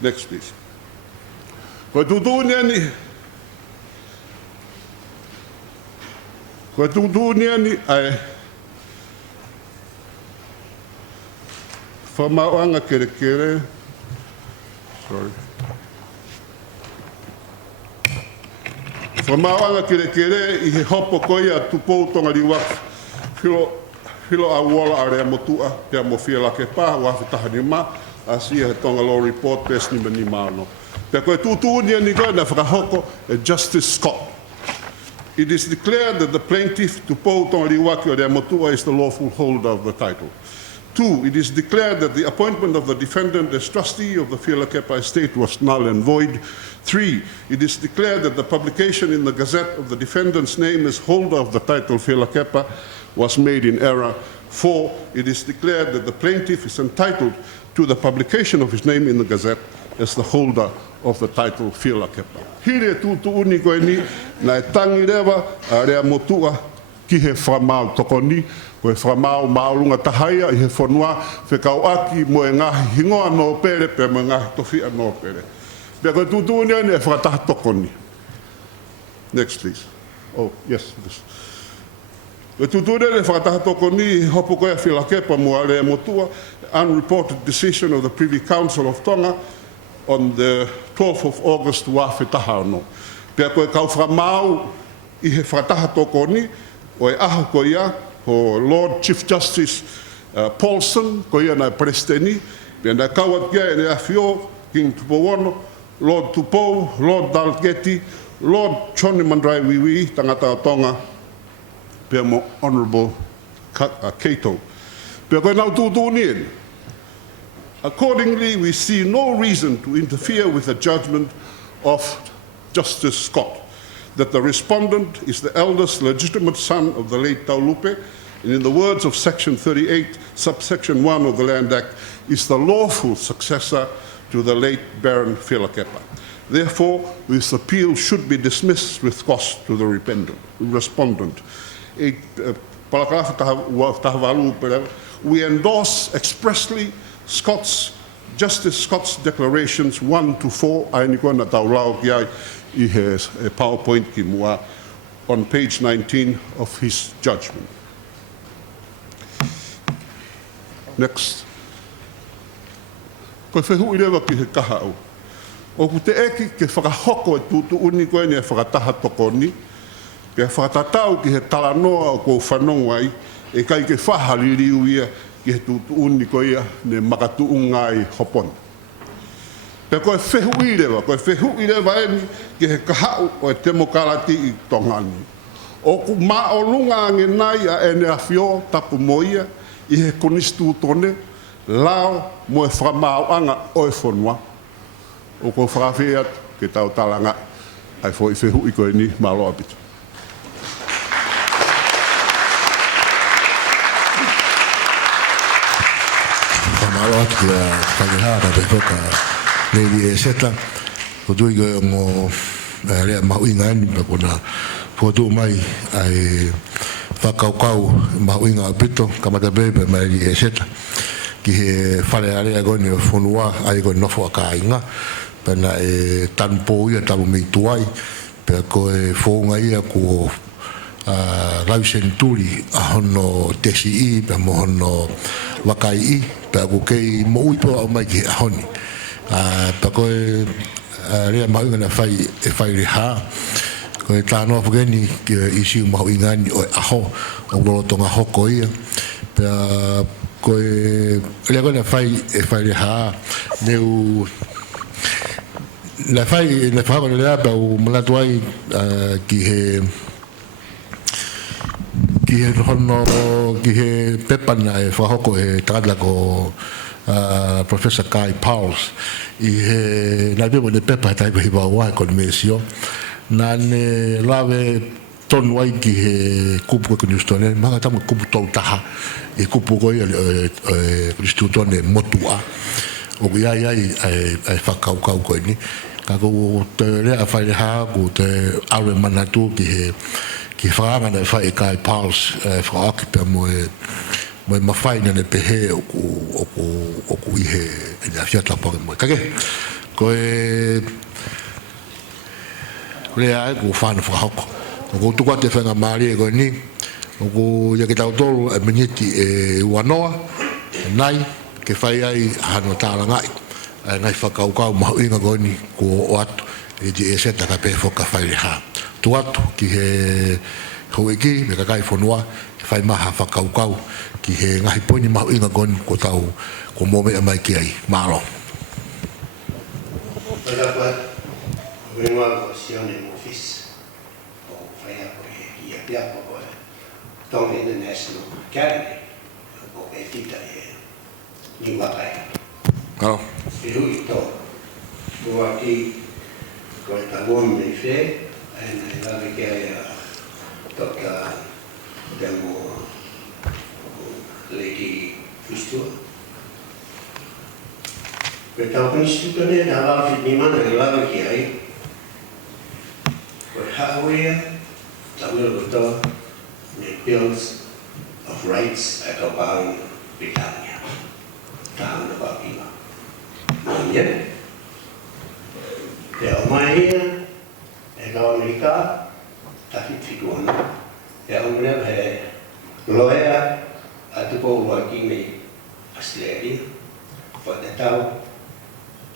Next please. Ko tutunia ni ai whamauanga kere sorry. Whamauanga kere I he hopo koia Tupou Tonga liwa hilo a wola a rea motua pia mo fia lake pa whawhitaha ni ma a sia he Tonga Law Report pes ni mano. Pia koe tutuunia ni koe na whakahoko e Justice Scott. It is declared that the plaintiff Tupou Tonga liwa ki o rea motua is the lawful holder of the title. 2, it is declared that the appointment of the defendant as trustee of the Whelakepa estate was null and void. 3, it is declared that the publication in the Gazette of the defendant's name as holder of the title Whelakepa was made in error. 4, it is declared that the plaintiff is entitled to the publication of his name in the Gazette as the holder of the title Whelakepa. Hire tutuuni koe ni, na e tangi rewa a rea motua ki he whamau tokoni, koe whamau maulunga tahaia I he whanua whekau aki mo e ngahi hingoa no pere pe mo e ngahi tofia no pere. Pea koe tutuunia ni e whakataha tokoni. Next please. Oh, yes. Koe tutuunia ni e whakataha tokoni hopo koe a Whelakepa mo a rea motua, unreported decision of the Privy Council of Tonga on the 12th of August wa whetaha no. Pea koe kau whamau I he whakataha tokoni o e aho koe ia ko Lord Chief Justice Paulson, ko ia na Presteni, pia na kawat kia e ne awhio, King Tupou, Lord Tupou, Lord Dalgeti, Lord Choni Mandrai Wiwi, tangata Tonga, pia mo Honourable Kato. Pia koe nau tūtū nien. Accordingly, we see no reason to interfere with the judgment of Justice Scott, that the respondent is the eldest legitimate son of the late Taulupe, and in the words of Section 38, subsection 1 of the Land Act, is the lawful successor to the late Baron Whelakepa. Therefore, this appeal should be dismissed with cost to the respondent. We endorse expressly Justice Scott's declarations 1 to 4, aini tau lau ki ai, I has a PowerPoint ki mua on page 19 of his judgment. Next. Koe whehu I rewa ki he kaha au. O ku te eki ke whakahoko e tutuuni koe ni e whakataha tokoni, ke whakatatau ki he Talanoa o kou whanonga ai, e kai ke whahaririu ia ki he tutuuni koe ia ne makatuunga I hopon. Pe koe whehu I rewa eni ki he kahau o e demokalati I tongani. O ku maolunga ange nai a ene a whio tapu moia I he konistu tone, lao mo e whamau anga o e whanua. O ko whawhia ke tau talanga ai fo I whehu I koe ni malo apitu. Whamalo atu a whakihara pe whoka Lady Eseta, ko tui koe mo rea mahuinga ani pa kona whotu mai ai whakaukau mahuinga apito kamata bebe mai Lady Eseta ki he whare area koe ni o whanua ai koe nofo a kāinga pena e tanpo ia tamu mei tuai pea koe whonga ia ko Rau Senituli a hono tesi I pea mo hono wakai I pea ko kei mo uipo au mai ki a honi pa koe rea mahuinga na whai reha koe tānoa whakeni ki isi mahuinga ni o e aho o lolo tonga hoko ia pea ko le ko na fai le ha neu la fai le fa le ba o mala tuai ki he hono ki he pepana e fa hoko e tala ko Professor Kai Pauls i he na bebo de pepa tai hi ba wa ko mesio na ne lave ton wai ki he kupu ko nistone ma ta mo kupu to taha e kupu ko e kristutone motua o ia ai fa kau ko ni ka ko te le a fa le ha ko te awe manatu ki fa na fa e Kai Pauls fa akipa mo mo mafai na pehe o ku ihe na fiata pa mo kage ko le ai ko fa na fa hoko ko tu kwate fa na mari ko ni ko ya ke tau tolu e miniti e wanoa nai ke fai ai hano talanga ngai fa kau ma inga ko ni ko o atu e di eseta ka pe foka fai ha tu atu ki he hoeki me ka kai fonua fai maha fa kau ki he ngahi poni mau inga gon ko tau ko mo me mai ki ai malo Ora pa vengo a sione mo fis o fai a ko ia pia ko Tonga International Academy o e fita e ni wakai oh e hui to ko aki ko ta bom me fe e na la ke ia toka demo Lady Fusitu'a. Pero Fusitu'a ne dava ni mana lava ki ai. Ko hauria tamu to ne bills of rights at Tupou Britannia. Tahan ba pila. Manya. Te omai e ga Amerika tafi figuana. E omre he loea a Tupou aqui na Australia, foi de tal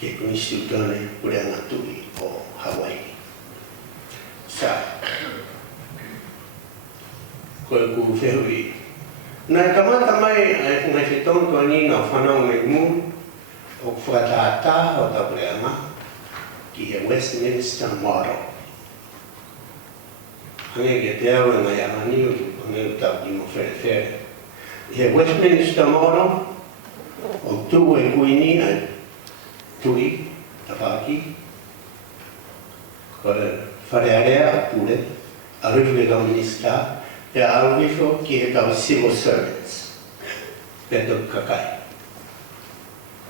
que conheci o Tony por Ngāue ou Hawaii. Sa, quando o ferro na kamata mai ai fiton ko ni na whanau mai mu o fakataha o Polokalama ki he Westminster model. Hange ke te au na ia mani o ngai tau ki mo fere. He Westminster model o tu e Kuini a tui tapaki ko wharearea pule a rifu e minister e a rifu ki he tau civil servants pe to kakai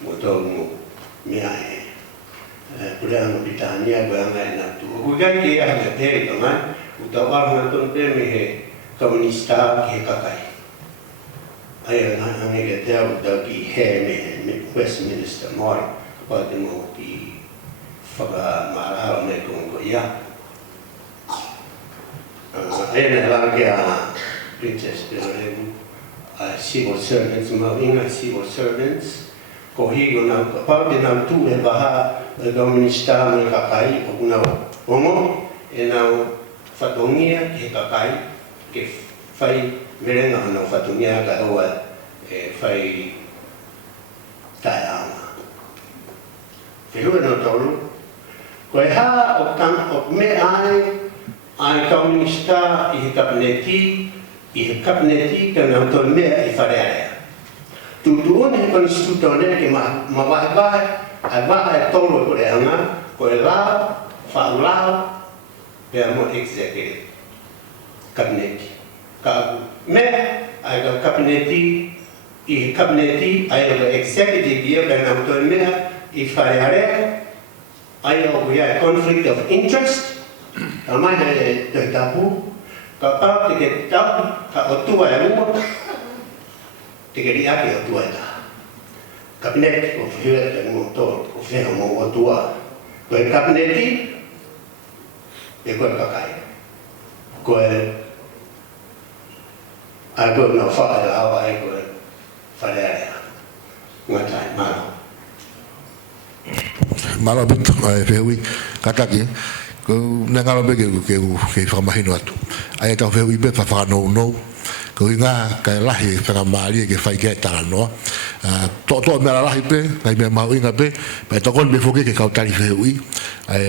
mo tau mo mea e Polokalama Britannia ko anga e Latu o kai ki a me pere tonga o tau arma ton pe me he komunista ki he kakai ai na nge te au da ki he me Westminster model pa te mo ki whaka marahau me ko ia ai na la ke a princess a civil servants ma inga civil servants ko higo na pa te na tu e baha da ministra me kakai o na omo e na fatongia ke kakai ke fai Verenga no fatungia ka hoa e fai taianga. Whihua no tolu. Koe ha o tanga o me ai komunista i he kabineti ka na tolu mea i wharearea. Tutuone konstitutone ke ma wahe ai wahe tolu e koreanga koe lao, whaulao, pea mo executive kabineti. Ka me ai ka kabineti ai ka executive ia ka na to me i wharearea ai o ia conflict of interest amai he Tongatapu ka pa te ke tau ka o tua e rua te ke ria ke o tua e ta kabineti o whiua te mo to o wheha mo o tua koe kabineti e koe kakai koe ai koe na whae awa ai koe wharearea ngatai maro malo bit ai fewi kataki ko na ngalo bege ke whamahino atu ai ta fewi be fa no ko inga ka lahi whakamari ke whai ke Talanoa to mea lahi pe kai mea mau inga pe pe to kon me foke ke kautari wheui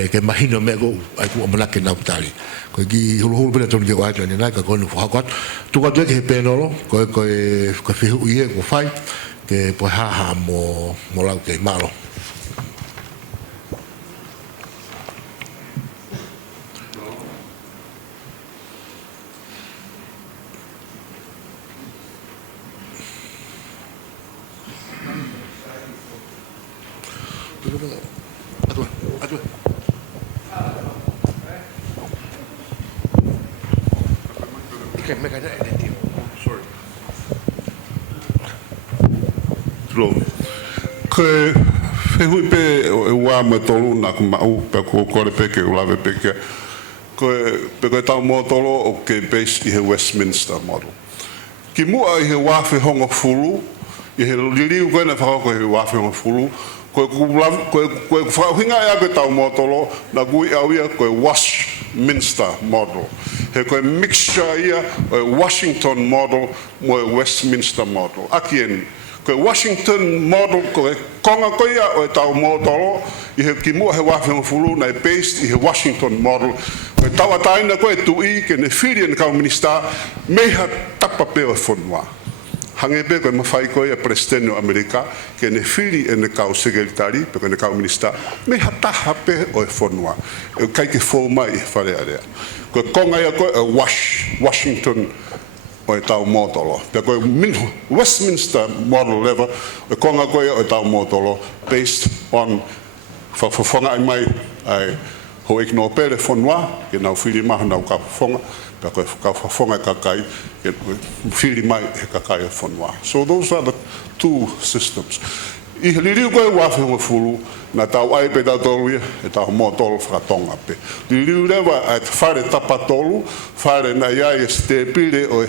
ke mahino mea ko ai ku amana ke nautari ko ki hulu pe tonu ke wai tani nai ka konu whakot tu ka ke pe nolo ko wheui e ko whai ke po ha mo lau ke malo Ke whehui pe e wā me tolu nā ku mau pe ko kore pe ke ulawe pe ke pe koe tau mō tolo o ke based i he Westminster model. Ki mua i he wāwhi hongo fulu, i he liriu koe na whakako i he wāwhi hongo fulu, koe whakauhinga ea koe tau mō tolo na kui au ia koe Westminster model. He koe mixture ia o Washington model mo e Westminster model. Aki eni. Koe Washington model koe konga koia o e tau mōtoro i he ki mua he wāwhenga fulu na e based i he Washington model. Koe tau ataina koe tui ke ne whiri e ne kau minista meha tapa pe o e whanua. Hange pe koe mawhai koe a presidente o Amerika ke ne whiri e ne kau sekretari pe koe ne kau minista meha taha pe o e whanua. E kai ke whau mai i whare area. Koe konga ia koe e Washington o e tau mōtolo. Pea koe Westminster model level, e konga koe o e tau mōtolo, based on whawhonga ai mai ai ho ek no pere whanua, ke nau whiri maha nau ka whonga, pea koe ka whawhonga kakai, ke whiri mai he kakai o whanua. So those are the two systems. I he liriu koe wāwhenga fulu, na tau ai pe tau tolu ia, e tau mōtolo whakatonga pe. Liriu rewa ai te whare tapa tolu, whare na iai e te pire o e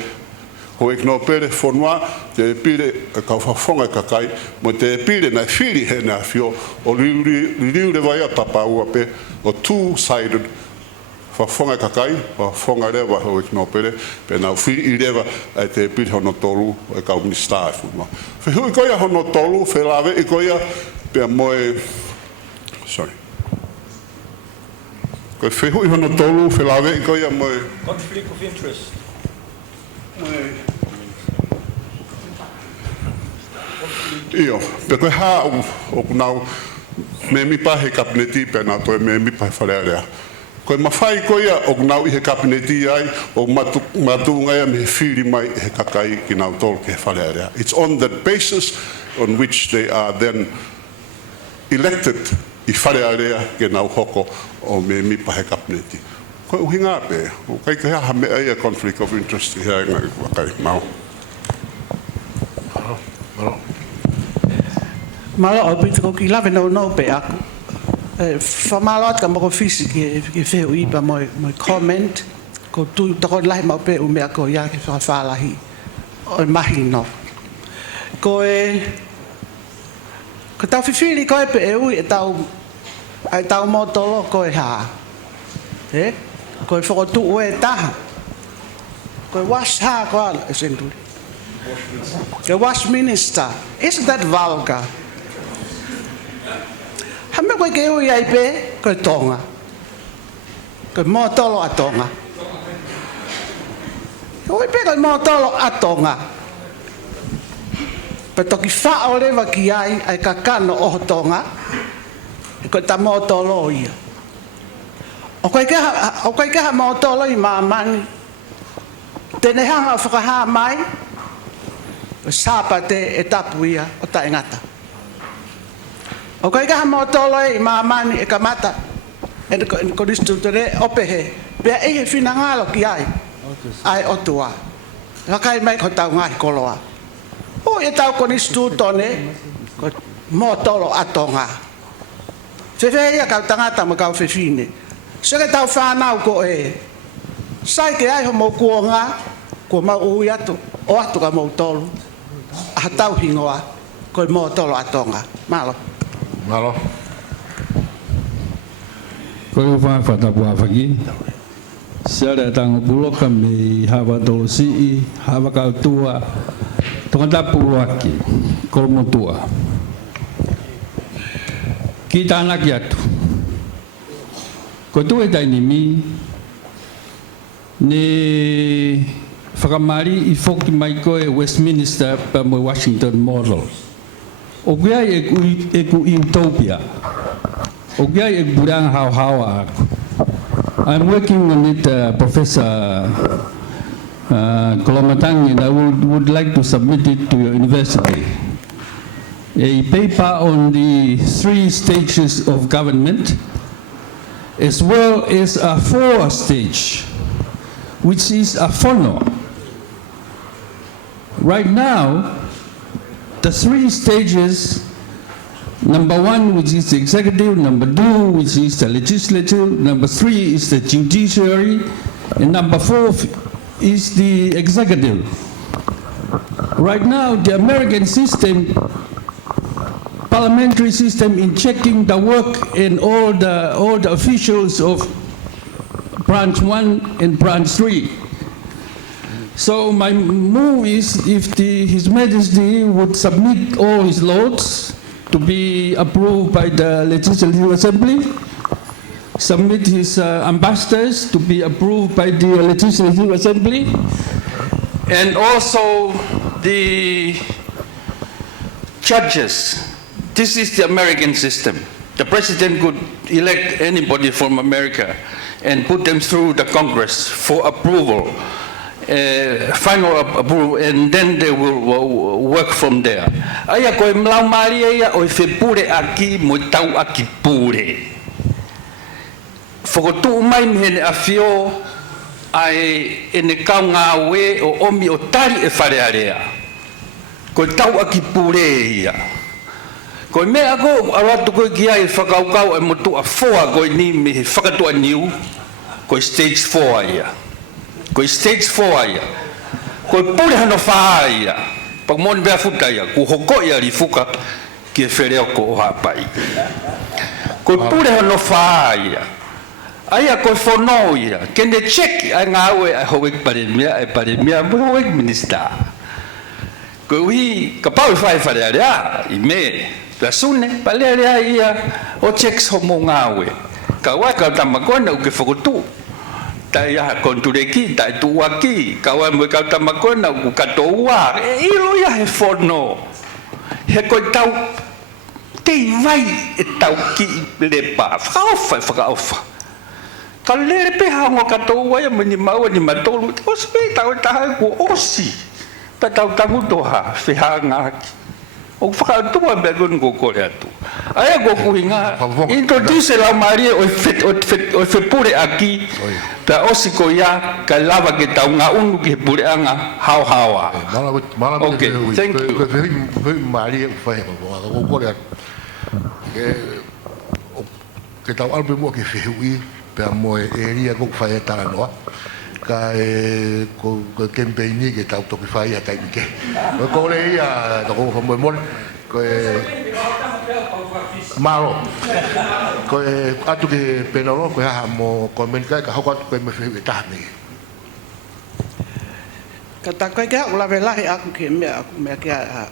ho ek no pere whanua, te pire e kau whawhonga kakai, mo te pire na whiri he na whio, o liriu rewa ia tapa ua pe, o two-sided whawhonga kakai, whawhonga rewa ho ek no pere, pe nau whiri i rewa ai te pire hono tolu, o e kau minista e whanua. Whihui koia hono tolu, whelawe i koia, pe moe, sorry. Koe whihui hono tolu, whelawe i koia moe... Conflict of interest. Io, pe koe hā o kunau me mipa he kabineti pe nā toi me mipa he wharearea. Koe mawhai koia o kunau i he kabineti ai o matunga ia me he whiri mai he kakai ki nau tolu ke he wharearea. It's on that basis on which they are then elected i wharearea ke nau hoko o me mipa he kabineti. Koe uhinga pe, o kai ka hea me ai a conflict of interest i hea ngai wakai mau. Mara o pita ko ki lawe no pe aku. Whamalot ka moko fisi ki wheu ipa moi comment. Ko tui tako lahi mau pe u mea ko ia ki whakawhalahi. O mahi no. Ko tau whiwhiri koe pe e ui e tau motolo koe haa. Koe whakotu ue taha. Koe wash haa koe ala e Senituli. Koe Westminster. Isn't that vulgar? Hame koe ke ui ai pe, koe Tonga. Koe motolo a Tonga. Koe pe koe motolo a Tonga. Pe toki Fā'onelua ki ai kakano o Tonga. E koe ta motolo ia. O koe keha motolo i mamani. Tene hanga o whakaha mai. O Sālote e tapu ia o taingata. O koe keha motolo i mamani e kamata. E ko distutere opehe. Pea e he whinangalo ki ai. Ai otua. Wakai mai ko tau ngai koloa. O e tau ko nistutone. Ko motolo a Tonga. Whewhea kau tangata ma kau whewhine. Sere tau whanau ko e. Sai ke ai ho mo kuonga. Ko mau ui atu. O atu ka mau tolu. A tau hingoa. Ko i mo tolo a Tonga. Malo. Malo. Ko i wha whatapu a whaki. Sara tango puloka me hawa dolosi, hawa kautua, Tongatapu waki, Kolomotua. Kita anak yatu. Ko tu e tainimi ne whakamari I whoki mai koe Westminster pa mo Washington model. O kia e ku utopia. O kia e burang hau aku. I'm working on it, Professor Koloamatangi, and I would like to submit it to your university. A paper on the 3 stages of government, as well as a 4th stage, which is a funnel. Right now, the 3 stages, number 1, which is the executive, number 2, which is the legislative, number 3 is the judiciary, and number 4 is the executive. Right now, the American system, parliamentary system, in checking the work and all the officials of branch 1 and branch 3. So my move is if His Majesty would submit all his loads to be approved by the Legislative Assembly, submit his ambassadors to be approved by the Legislative Assembly, and also the judges. This is the American system. The president could elect anybody from America and put them through the Congress for approval, final approval, and then they will work from there. Aya koe mlau mari aya o fe pure aki mo tau aki pure. Fokotu mai mene afio ai ene kau Ngāue o omi o tari e wharearea. Koe tau aki pure ia. Koe mea ko aratu koe ki ai whakaukau e motu a 4 koe ni me he whakatua niu. Koe stage 4 ia. Koe stage 4 ia. Koe pure hano whaa ia. Pak mon bea futa ia. Ku hoko ia ri fuka ki e whereo ko o hapai. Koe pure hano whaa ia. Aia koe whono ia. Kene check ai Ngāue ai hoek paremia mo hoek minister. Koe uhi ka pau whai wharearea I me. Pea sune, palearea ia o checks homo Ngāue. Ka wai ka tamakona uke whakotu. Tai aha kontureki, tai tuaki. Ka wai mo ka tamakona uke katoua. E ilo ia he whono. He koe tau tei vai e tau ki lepa. Whakaofa. Ka lere pe hango katoua ia mani maua ni matolu. O spei tau e tahai ko osi. Pa tau tangutoha, whiha ngaki. O whakautua mea kunu ko kore atu. Aia ko kuhinga, introduce lau maria o whepure aki, pea osi ko ia, ka lava ke tau ngā unu ki he pure anga, hau-haua. Ok, thank you. Koe maria whae ko kore atu. Ke tau alpe mua ke whihui, pea moe area ko whae Talanoa. Ka ko campaigni ke tau toki whai a taimi ke. Ko le ia toko wha Moimoi, ko maro. Ko atu ke penoro, ko haha mo komenika ka hoko atu koe me whiu e tahame. Ka ta koe kia ula velahi aku ke mea aku mea kia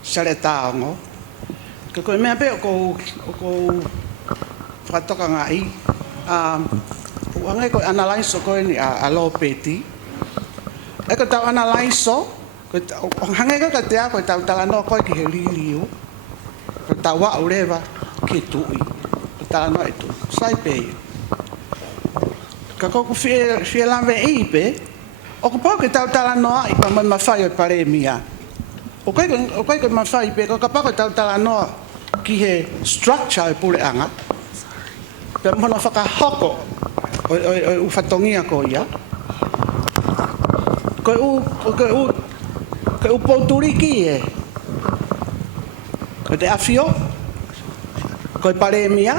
sare tāongo. Ka koe mea pe o kou whakatoka ngai. Wangai ko analyse ko ni a Lopeti. E ko tau analyse ko hangai ka te ko tau Talanoa ko ki he liliu. Ko tau wa ureva ki tui. Ko Talanoa e tu. Sai pe. Ka ko fie lave ipe. O ko pa ko tau Talanoa I pa mai mafai o pare mia. O ko mafai pe ko ka pa ko tau Talanoa ki he structure e pure anga. Pe mo na whakahoko o whatongia ko ia. Ko pouturiki e. Ko te awhio. Ko paremia.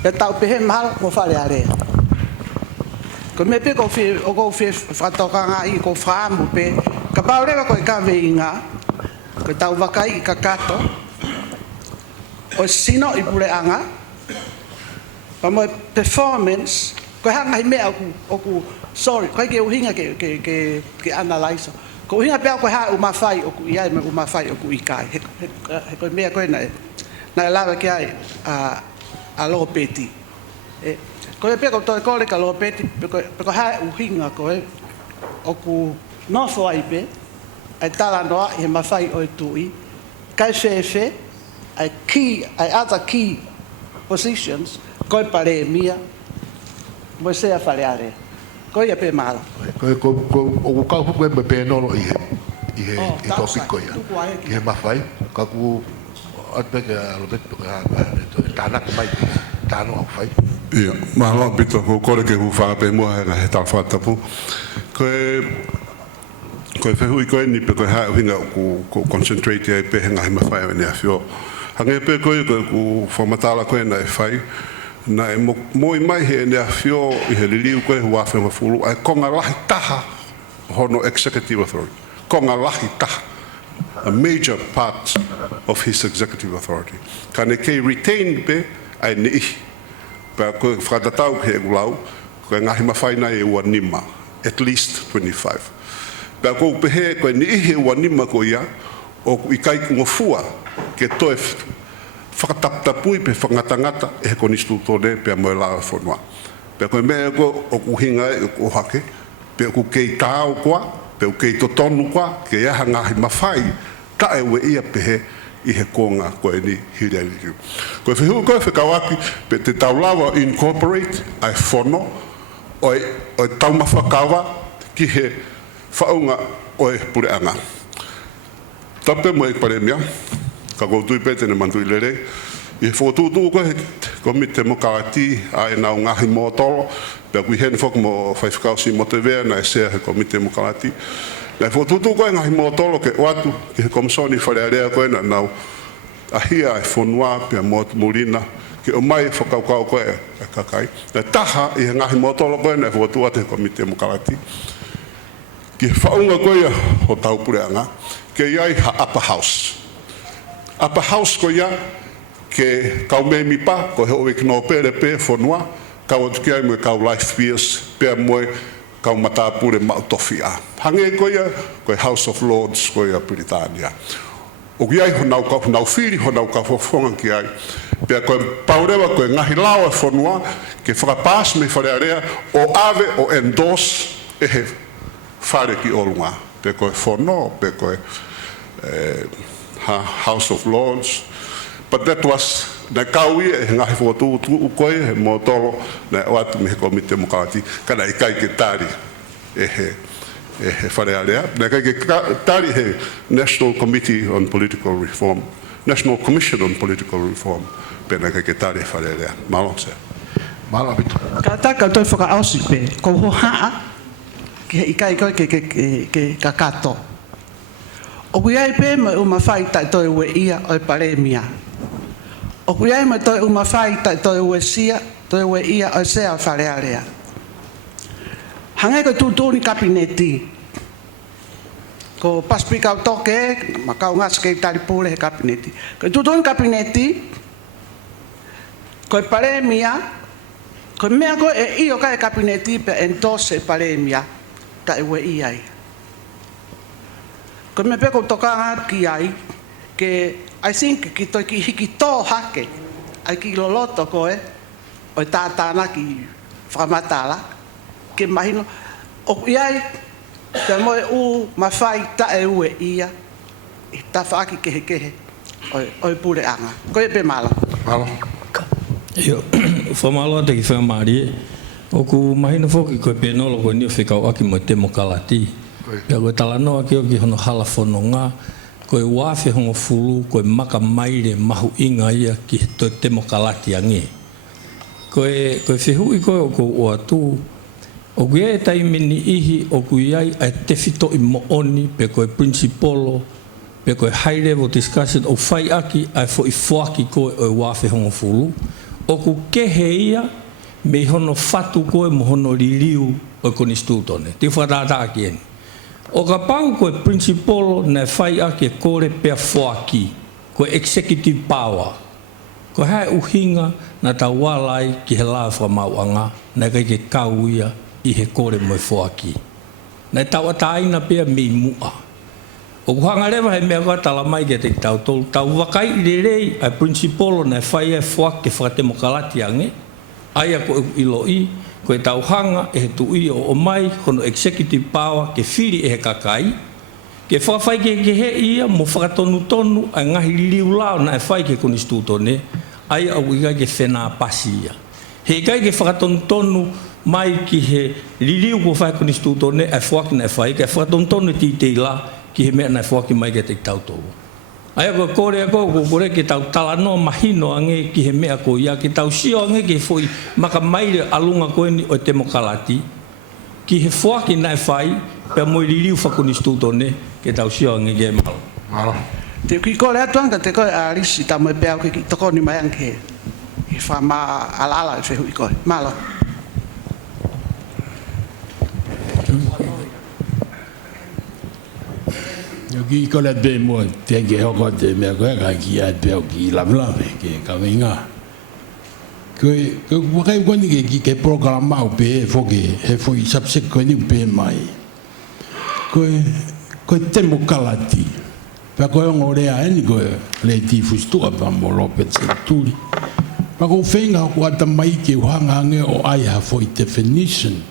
Pe tau pehe mahal mo whare area. Ko me pe ko whi whatoka ngā I ko whaamu pe. Ka paurewa ko ka veinga. Ko tau wakai I ka kato. O sino I pure anga. pa mo performance ko hanga me oku sorry ko ke uhinga ke analyze ko uhinga pe ko ha uma fai oku ia me uma fai oku ikai he ko me ko na lava ke ai a Lopeti ko pe ko to ko le ka Lopeti pe ko ha uhinga ko oku no fo ai pe ai Talanoa e mafai o tui kai fefe ai other key positions ko pare mia mo se a faleare ko ia pe mala ko o ka pu ko pe no lo i topic ko ia ke mafai ka ku atbe ka lo bet ka tana mai tano au fai ia malo bito ko ke hu fa pe mo na he ta fa tapu ko fe hui ko ni pe ko ha hinga ko concentrate ai pe hinga ma fai ne afio hange pe ko formatala ko na fai na Moimoi he ne afio I he liliu ko wa fe ma fulu ai konga lahi taha hono executive authority konga lahi taha a major part of his executive authority can ke retain pe ai ni pa ko fratatau he ulau ko ngahi ma fai na e wanima at least 25 pa ko pehe ko ni he wanima ko ia o I kai ngofua ke toe fakatapu pe fangatangata e ko ni stutone pe mo la fonua pe ko me ko o kuhinga o hake pe ko ke tau kwa pe ke to tonu kwa ke ia hanga mafai ta e we ia pehe I he konga ko ni hireliu ko fe hu ko fe kawaki pe te taulawa incorporate ai fono o tau mafakawa ki he faunga o e pureanga tape mo e paremia ka go tui pete ne mantu ilere I fotu tu ko komite mo kawati ai na ngahi mo tolo pe ku hen fok mo faifkausi mo te ve na se komite mo kawati na fotu tu ko ngahi mo tolo ke watu ke komsoni falearea ko na na ahia e fonua pe mo mulina ke o mai fokau ko e kakai na taha I ngahi mo tolo ko na fotu ate komite mo kawati ke faunga ko ia o tau pureanga ke iai ha upper house ko ia ke kau me mi pa ko he o no pere pe fonua ka o tki ai me kau life fears pe mo kau mata pure ma tofia hange ko ia ko House of Lords ko ia Britania o iai ho nau firi ho nau ka fofonga ki ai pe ko Paula ko ngahi lawa fonua ke frapas me falearea o ave o endorse e he fare ki olunga pe ko fono pe ko House of Lords but that was na kaui e ngahi fotu ko e mo tolo na watu me komite mo kati kana I kai ke tari e fare alea na kai ke tari he National Committee on Political Reform National Commission on Political Reform pe na kai ke tari fare alea malonse malabit ka taka to foka ausi pe ko ho ha ke ikai ko ke kakato o kuiai pe ma uma fai ta to we ia o paremia o kuiai ma to uma fai ta to we sia to we ia o sea falearea hangai ko tu ni kabineti ko Pasifika toke ma ka ngas ke tali pole he kabineti ko tu ni kabineti ko paremia ko me ko e io ka kabineti pe endorse paremia ta we ia ko me pe ko toka ki ai ke I think ki to ki hiki to hake ai ki loloto ko o tata na ki famatala ke mahino o iai te mo u mafai ta e ue ia I ta faki ke o pure anga ko e pe malo yo fo malo te ki fa mari o ku mahino fo ki ko pe no lo ko ni fika o aki mo te mo kalati ya ko Talanoa ki hono hala fononga ko wafe hongo fulu ko maka maire mahu inga ia ki to temo kalati ange ko fehui ko o atu o ge taimi ni ihi o ku iai a te fito I mo oni pe ko principolo pe ko high level discussion o fai aki ai fo I foaki ko o wafe hongo fulu o ku kehe ia me hono fatu ko mo hono liliu o ko ni stutone te fatata aki o ka pau ko principal na fai ake kore pe foaki ko executive power Ko hae uhinga na ta walai ki he la whamauanga na kai ke kauia I he kore mo foaki. Na tau ataina pia mi mua. O kuhanga rewa he mea kua tala mai ke te tau tolu. Tau wakai I rei ai principolo na whai e foaki whakatemokalati ange. Aia ko ilo I, ko e tau hanga e he tui o mai hono executive power ke whiri e he kakai. Ke whawhai ke he ia mo whakatonu tonu ai ngahi liu lao na e whai ke konistutone. Aia au ikai ke whenā pasi ia. He kai ke whakatonu tonu mai ki he liliu ko whai konistutone e whaki na e whai. Ke whakatonu tonu ti te la ki he mea na e whaki mai ke te tautoru. Aia ko kore a ko kore ke tau talanoa mahino ange ki he mea ko ia. Ki tau sio ange ke foi maka maire alunga koeni o te mokalati. Ki he whaki na e whai pe moi liliu whakonistutone ke tau sio ange ke malo. Malo. Te ki ko le atuanga te koe a risi ta mo pea ki toko ni mai anke. I wha ma ala e whehu I koe. Malo. Ki ko le be mo te ke hoko te mea koe ka ki ai peo ki lamlame ke ka winga. Koe wakai koni ke Polokalama o pe e foke he foi subsect koni pe mai. Koe temo kalati. Pa koe ngorea eni koe le ti Fusitu'a pa mo Lopeti Senituli. Pa koe whenga ko ata mai ke uhanga ange o ai ha foi definition.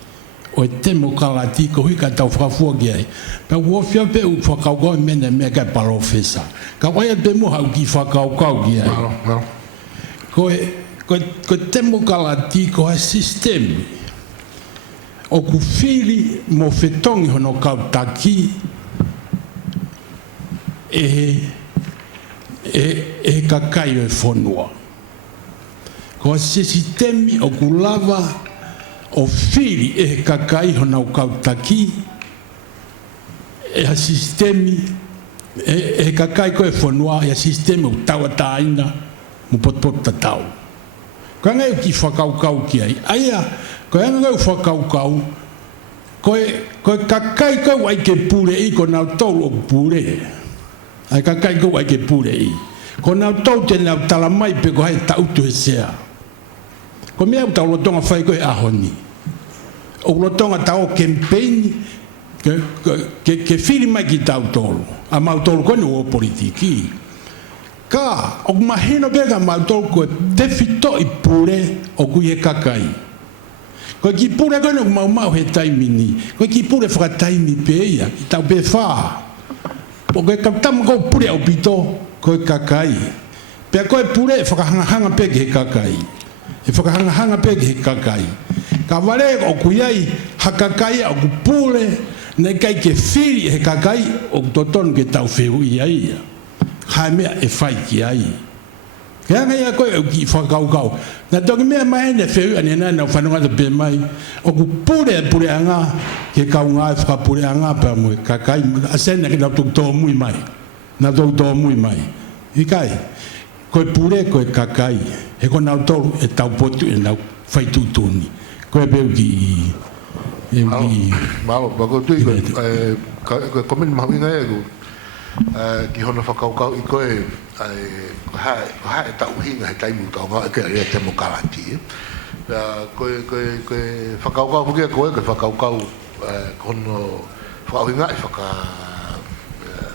O e temo kalati ko hui ka tau whakafua ki ai. Pa uofia pe u whakaukau mene mea kai palofesa. Ka waia te mo hau ki whakaukau ki ai. Ko temo kalati ko ha sistemi. O ku whiri mo whetongi hono kautaki e kakai o e whanua. Ko ha sistemi o ku lava o whiri e kakai hono kautaki e ha sistemi e kakai ko e whanua e ha sistemi o tawataina mo potpota tau. Ko ngai ki whakaukau ki ai. Aia, ko ngai whakaukau, ko kakai kau ai ke pure I, ko nau tau o pure. Ai kakai kau ai ke pure I. Ko nau tau te nau talamai pe ko hai tautu he sea. Ko mea utau lotonga whai koe ahoni. O lotonga tau campaign, ke whiri mai ki tau tolu. A mau tolu koe o politiki. Ka, o mahino pega mau tolu koe defito I pure o kui he kakai. Koe ki pure koe no mau he taimi ni. Koe ki pure whakataimi pe ia, I tau pe whaa. O koe kautamu kou pure au pito, koe kakai. Pea koe pure whakahangahanga pe he kakai. E whakahangahanga pe he kakai. Ka wale o kuiai hakakai o ku pure, nei kai ke whiri he kakai o totonu ke tau whehu ia ia. Hai mea e whai ki ai. Kea ngai a koe au ki whakaukau. Nā toki mea mai ne whehu ane nai nau whanunga te pe mai. O ku pure anga ke kau ngā e whakapure anga pa mo kakai. Asena ke nau tuk tō mui mai. Nau tuk tō mui mai. I kai. Koe pure koe kakai. He ko nau tōru e tau potu e nau whai tūtuni. Koe peu ki... Malo, bako tui koe komen mahuinga e ku. Ki hono whakaukau I koe hae tau hinga he taimu tau ngā ke rea te mokalati. Koe whakaukau pukia koe whakaukau hono whakauhinga I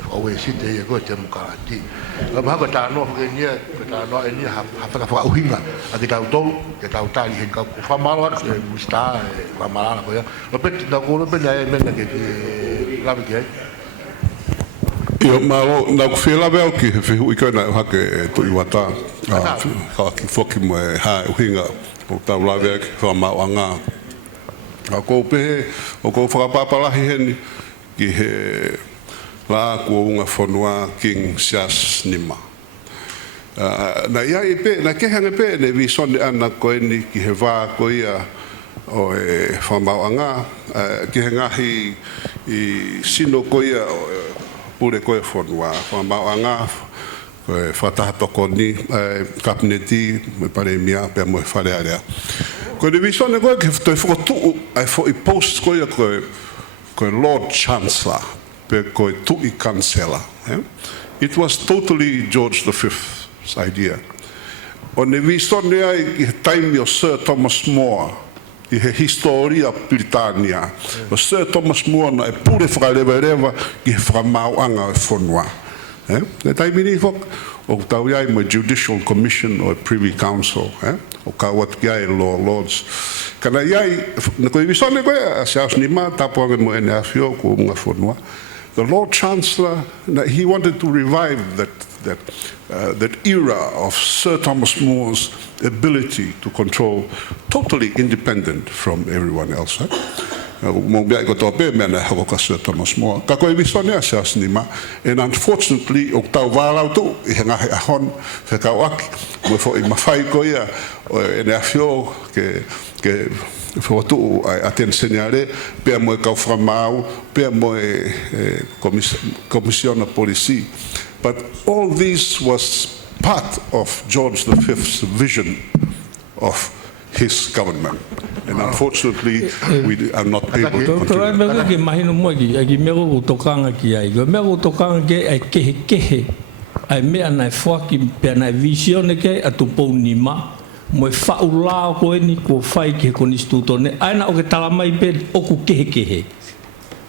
whakaue site ia koe te mokalati. Maha koe Talanoa pukia nia, koe Talanoa e nia whakauhinga a ki tau tolu, ke tau tali hen kau whamaloa, e musta, e whamalana koe. Lopeti tau kōna pena e mena ke lawe ki ai. Io malo na ku fela bel ki he hu I na hake to I wata ka ki foki mo ha uhinga o tau la bel ki fa mauanga a ko pe o ko fa pa la hen ki he la ku unga fonua king sias nima na ia I pe na ke hanga pe ne vi son ana ko ni ki he va ko ia o e fa mauanga ki he ngahi I sino ko ia pure koe whanua, whamauanga, koe whataha toko ni, kabineti, me pare mia, pia moe whare area. Koe ni visone koe, ke toi whakatu, ai I post koe koe Lord Chancellor, pe koe tui kansela. It was totally George V's idea. O ne visone ai ki he taimi o Sir Thomas More, i he historia Britania. O Sir Thomas More na e pure whakarewa ki he whakamauanga e whonua. Ne taimi ni whok, o tau iai mo Judicial Commission o Privy Council, o ka wat ki ai Law Lords. Kana iai, na koe visone koe, a seaus ni mā, tapuanga mo ene awhio ko mga whonua. The Lord Chancellor, he wanted to revive that era of Sir Thomas More's ability to control, totally independent from everyone else. And unfortunately, Fotu aten señale pe mo ka framau pe mo commission of policy, but all this was part of George V's vision of his government, and unfortunately we are not able to continue. Mo fa'ula ko ni ko fai ke ko instituto ne aina o ke tala mai pe o ku kehe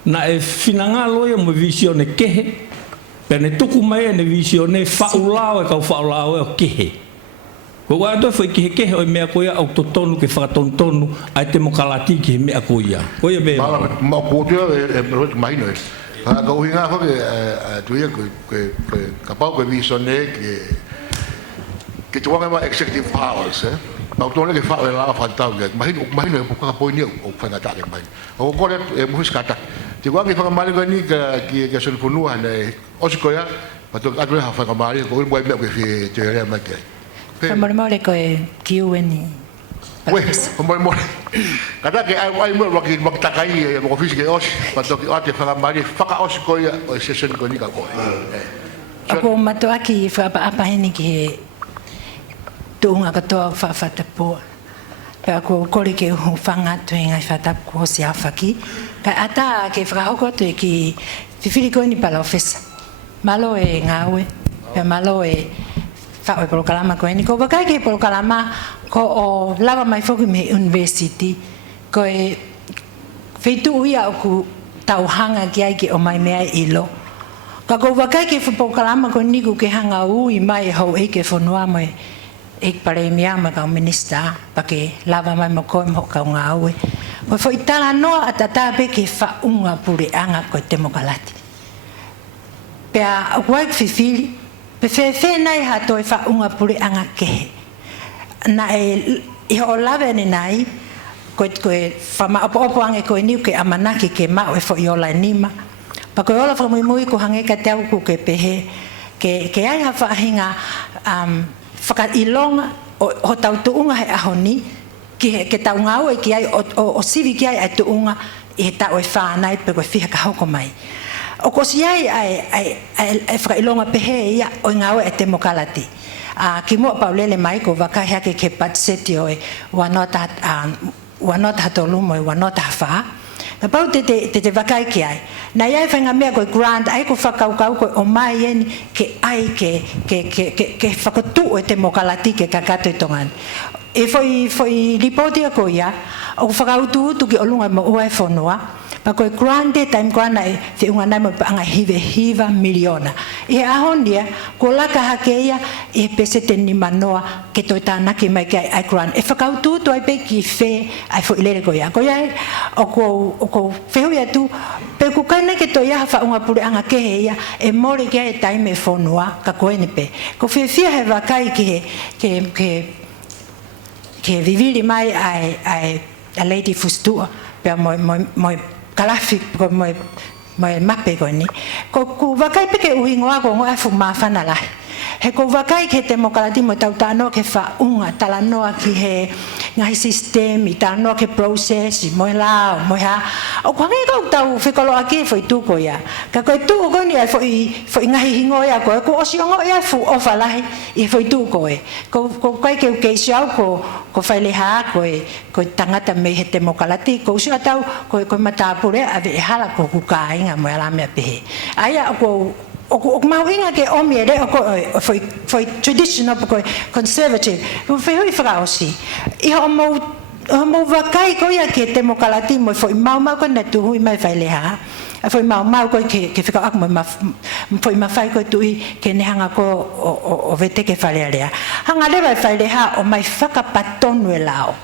na e finanga loya mo visione kehe pe ne tuku mai ne visione fa'ula o ka fa'ula o kehe ko wa do foi kehe o me ko ya o tonu ke fa tonu ai te mo kalati ke me ko ya be ma ko te mai no ka ko hinga ko tu ya ko ka pa ko visione que tu vas avoir executive powers, donc on est les femmes là, fantastique. Imagine pourquoi pas venir au fakataha que mais. On connaît muitos kata. Tu vois que fakamaali gani que se funua ne osikoya, parce que adore fakamaali ko mo me que te re ma que. Moimoi ko Kuini. Oui, Moimoi. Kada que ai mo roki takai mo office que os, parce que ate fakamaali faka osikoya o se se ko ni ka ko. Ako matoaki fa apa hini ki Tonga katoa Fatapu. Ako kore ke hufanga tuenga Fatapu ko si afaki. Ka ata ke frahoko tu ki fifiriko ni pala office. Malo e Ngāue. Pe malo e Fa'o Polokalama ko ni ko bakai ke Polokalama ko o lava mai foki me university ko e feitu ia ku tauhanga ki ai ki o mai mea ilo. Ka ko bakai ke Polokalama ko ni ku ke hanga ui mai ho e ke fonua mai ik pare mia ma ka minister pake lava mai mo ko mo ka Ngāue o foi Talanoa atata pe ke fa'unga pure anga ko demokalati pe a wai fifili pe fe nai ha to fa'unga pure anga ke na e o lava ni nai ko fama opo anga ko ni ke amanaki ke ma o fo yola nima pa ko yola fo Moimoi ko hange ka tau ku ke pehe ke ai ha fa hinga whakailonga o tau tuunga he ahoni ke tau Ngāue ki ai o sivi ki ai tuunga i he tau e whānai pe koe whiha ka hoko mai. O kosi ai whakailonga pehe ia o Ngāue e demokalati. Ki mua paulele mai ko waka hake ke patseti o e wanota hatolumo e wanota hawha. Ka pau te wakai ki ai. Na iai whainga mea koe grant, ai ko whakaukau koe o mai eni ke ai ke whakatu e te mokalati ke kakato i tongan. E foi ripotia ko ia, o whakautu ki olunga mo ua e whonua, pa koe grant e taim koa nai whiunga nai mo paanga hiva miliona. E ahonia, ko laka hake ia, e pese te ni manoa ke toi tānaki mai ki ai grant. E whakautu ai pe ki whe ai fo ilere ko ia. Ko ia o ko whehui atu, pe ku kaina ke toi aha whaunga pure anga ke he ia, e more ki ai taime whonua, ka koe ni pe. Ko whia he wakai ke viviri mai ai a lady Fusitu'a, pe moi kalafi ko moi mape ko ni. Ko ku wakai pe ke uhingoa ko ngoa fu mawhana lahi. He ko wakai ke demokalati mo tau tānoa ke whaunga, talanoa ki he ngahi sistemi, talanoa ke process, moi lao, moi ha. O kwa ngai kau tau whikolo ake foi tuko ia. Ka koe tuko ko ni ai foi ngahi hingo ia koe, ko osi ongo ia fu ofa lahi i foi tuko e. Ko kai ke keisi au ko whaile haa ko tangata me he demokalati, ko usi atau ko matapure ave e hala ko kukainga mo ala mea pehe. Aia ko o mauinga ke omi e reo ko foi traditional ko conservative ko foi hui whakaosi i ho mo wakai ko ia ke te mokalati mo foi mau ko na tu hui mai whai leha foi mau ko ke whakaak mo foi mawhai ko tui ke ne hanga ko o vete ke whalearea hanga lewa whai leha o mai whakapatonu e lao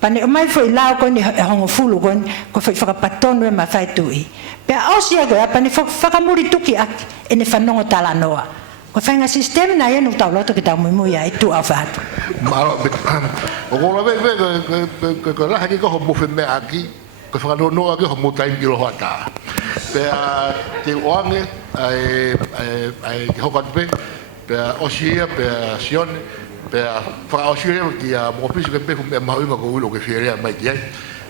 pane o mai foi lao ko ni hongo fulu ko foi whakapatonu e mawhai tui pe ausia go apa ni whakamuri tuki ak ene whanongo Talanoa ko whainga sistem na enu tau loto ki tau Moimoi ai tu au whahatu o ko lawe ko laha ki ko ho mufe me aki ko whakanoa ki ho mutai ki loho ata pe te oange ai hokat pe osia pe sion pe whakaosia ki a mopisi ke pe me mahuinga ko ulo ke whiarea mai ki ai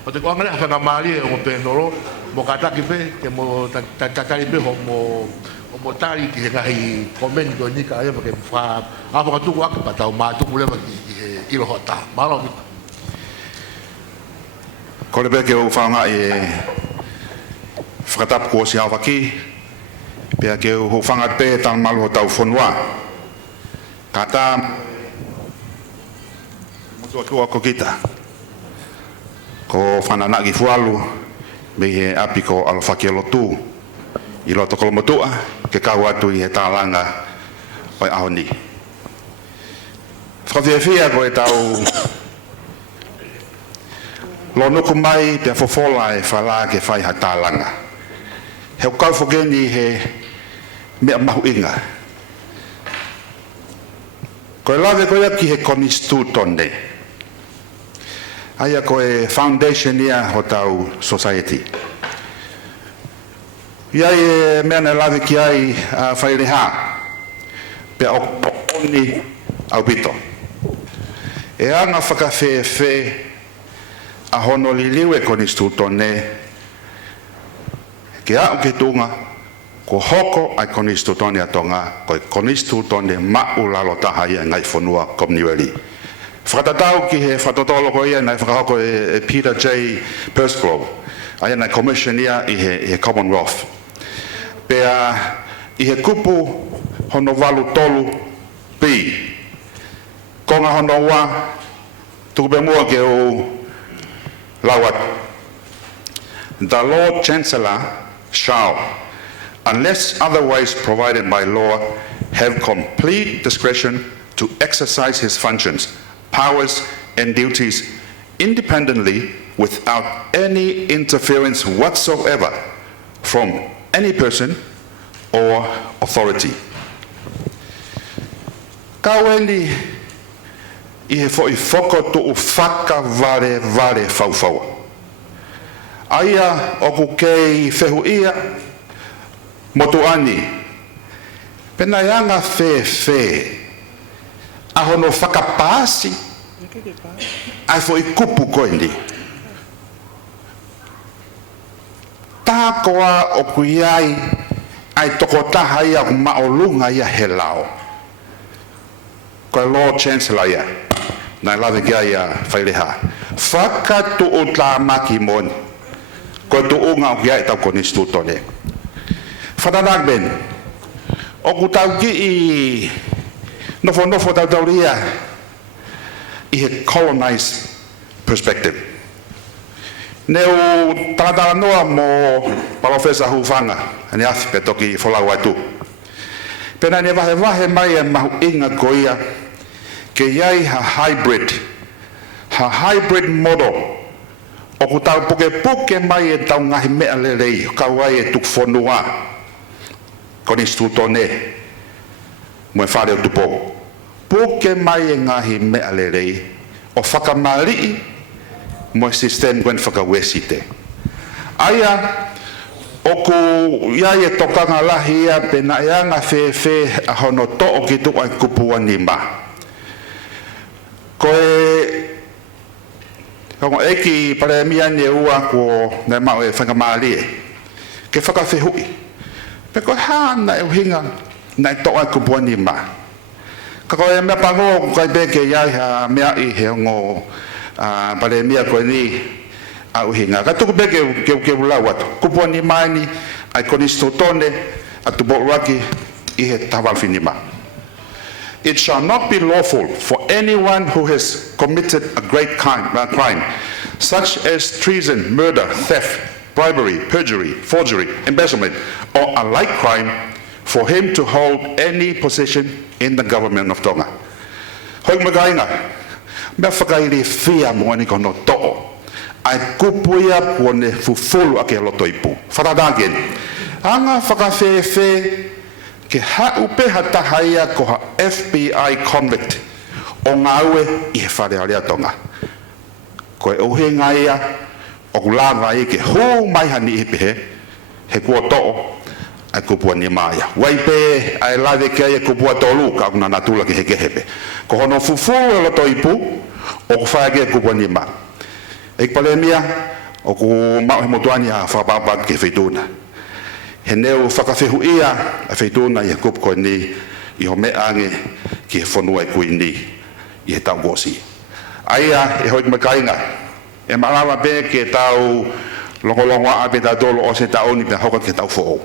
o te koanga leha whanga maali o pe noro mo kataki pe ke mo tatari pe o mo tari ki he ngahi komen ko nika ai ke fa a fa tu wa ka tau ma tu le ki he ilo hota malo ko le ke o fa nga e fakataha ko si avaki pe ke o fa nga pe tan mal ho tau fonua kata mo tu ko kita ko whanana ki fualu me he api ko alofaki Latu i loto Koloamatangi ke kau atu i he Talanga oi ahoni whakawhiawhia ko e tau lo nuku mai te fofola e whala ke whai ha Talanga he kau whakeni he mea mahu inga ko e lawe ko ia ki he konistu tonne aia ko e foundation ia ho tau society. Ia e mea na lawe ki ai whaireha pe o oni au pito. E anga whakawhewhe a hono li liwe konistu tone ke au ke tunga ko hoko ai konistu tone a Tonga ko konistu tone mau lalo taha ia ngai whanua komniweli. Whakatatau ki he whatotolo ko ia nei whakahoko e Peter J. Persgrove aia nei commission ia i he Commonwealth pea i he kupu hono walu tolu pi konga hono wa tukupe mua ke o lawat the Lord Chancellor shall unless otherwise provided by law have complete discretion to exercise his functions powers and duties independently without any interference whatsoever from any person or authority. Kaweni i he foi foko tu whaka vare whauwhaua. Aia oku kei whehu ia motu ani pena ianga whe ahono whakapāsi ai foi kupu koini tā koa o kuiai ai tokotaha ia maolunga ia he lao koe Lord Chancellor ia nai lawe kia ia whaireha whakatu o tā maki moni koe tu unga o kia e tau konistu tone whatanak ben o ku tau ki i nofo tauria i he colonized perspective. Neu Talanoa mo Palofesa hufanga ane afi pe toki folau atu. Pena ne vahe mai e mahu inga ko ia ke iai ha hybrid model o ku tau puke mai e tau ngahi mea lelei kau ai e tuk whanua konistu tone mo e whare o Tupou. Puke mai e ngahi mea lelei o whakamari mo e sistem gwen whakawesite. Aia oku iai e tokanga lahi ia pena e anga whe a hono to'o ki tuku ai kupua ni ma. Koe eki pare miani e ua ko nei mau e whakamari e. Ke whakawhehui. Pe koe hana e uhinga nei to'o ai kupua ni ma. Ka koe mea pango kai beke iai ha mea i he ongo pare mia koe ni a uhinga. Ka tuku beke ke ulau atu. Kupua ni mai ni ai konisto tone Tupou i he tawalfinima. It shall not be lawful for anyone who has committed a great crime, such as treason, murder, theft, bribery, perjury, forgery, embezzlement, or a like crime, for him to hold any position in the government of Tonga. Hoi magainga, mea whakairi whia moani kono to'o, ai kupuia pone fufulu ake loto ipu. Whakadagen, anga whakawhewhe ke haupe hatahaia ko ha FBI convict o Ngāue i he wharearea Tonga. Ko e uhe ngaia o kulanga i ke hū mai hani i pehe, he kua to'o, ai kupua ni maia. Waipe ai lawe ke ai kupua tolu ka kuna natula ke heke hepe. Ko hono fufulu lo to ipu o ku whaage kupua ni ma. Eik palemia o ku mau he motuani a whapapa ke whituna. He neu whakawhehu ia a whituna i he kupu ni i ho me ange ki he whanua i Kuini i he tau gosi. Aia e hoi makainga e malawa be ke tau longolongo a be dolo o se tau ni pe hokot ke tau fo'o.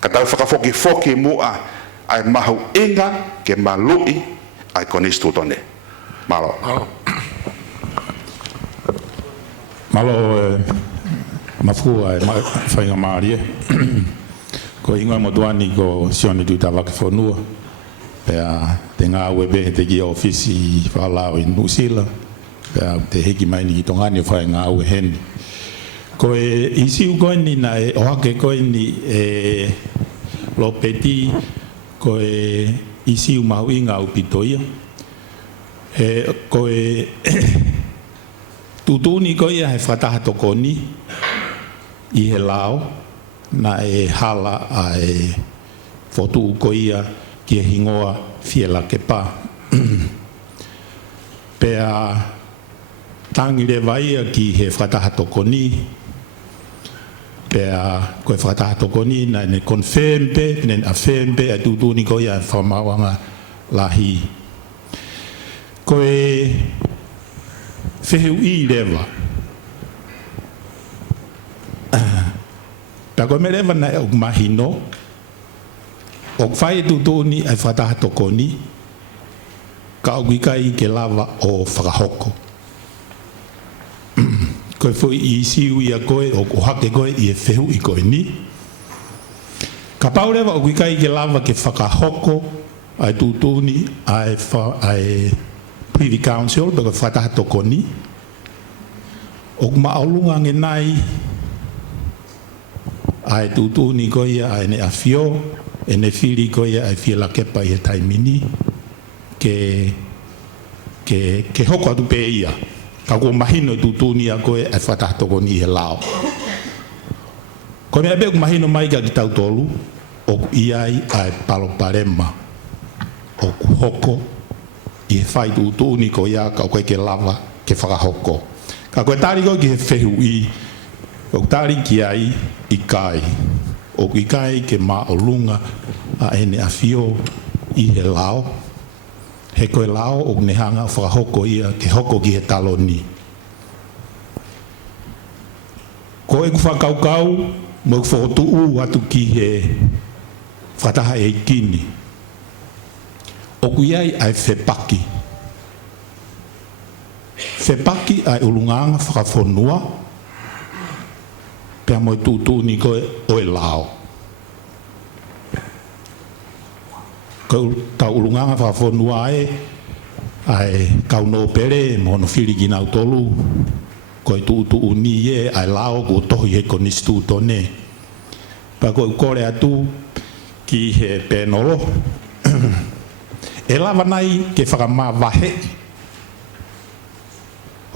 Ka tau whakafoki mua ai mahu inga ke malui ai konistu tone. Malo. Malo mafua e whainga maari e. Ko ingoe motuani ko sione tu Talanga Fakafonua. Pea te Ngāue be te ki ofisi whalao i Nusila. Pea te heki mai ni ki tongani o whae Ngāue heni. Ko e isi u koe ni na e ohake koe ni e Lopeti ko e isi u mahu i ngau pitoia. Ko e tutuni koe ia he whataha tokoni i he lao na e hala a e fotu koe ia ki e hingoa fiela ke pā. Pea tangi le vaia ki he whataha tokoni pea koe whakataha tokoni na ne confirm pe, ne affirm pe a tutuni koe a whamawanga lahi. Koe wheheu i lewa. Pea koe me lewa na e ok mahino, ok whai tutuni a whakataha tokoni, ka ok ikai ke lava o whakahoko. Koe foi i siu ia koe o hake koe i e whehu i koe ni. Ka paurewa o kuikai ke lava ke whakahoko ai tutuni ai Privy Council pe koe whataha toko ni. O maaulunga nge nai ai tutuni koe ai ne awhio e ne whiri koe ai whiela kepa i e taimini ke hoko atu pe ia. Ka kua mahino tutuni a koe ai whataha toko ni he lao. Ko mea beku mahino mai ka ki tautolu o iai ai paloparema o ku hoko i he whai tutuni ko ia ka koe ke lava ke whakahoko. Ka koe tari koe ki he whehu i o tari ki ai i kai. O ki kai ke maa o lunga a ene a whio i he lao. He koe lao o nehanga whakahoko ia ke hoko ki he taloni. Ko e ku whakaukau mo ku whakotuu atu ki he whataha e kini. O ku iai ai whepaki. Whepaki ai ulunganga whakafonua pia mo tutu ni koe o e lao. Ko tau ulunganga whakafonua ai kauno pere mo no whiri ki nau tolu koe tutu uni e ai lao ko tohi he konistu tone. Pa koe kore atu ki he penolo. E lava nai ke whakamā wahe.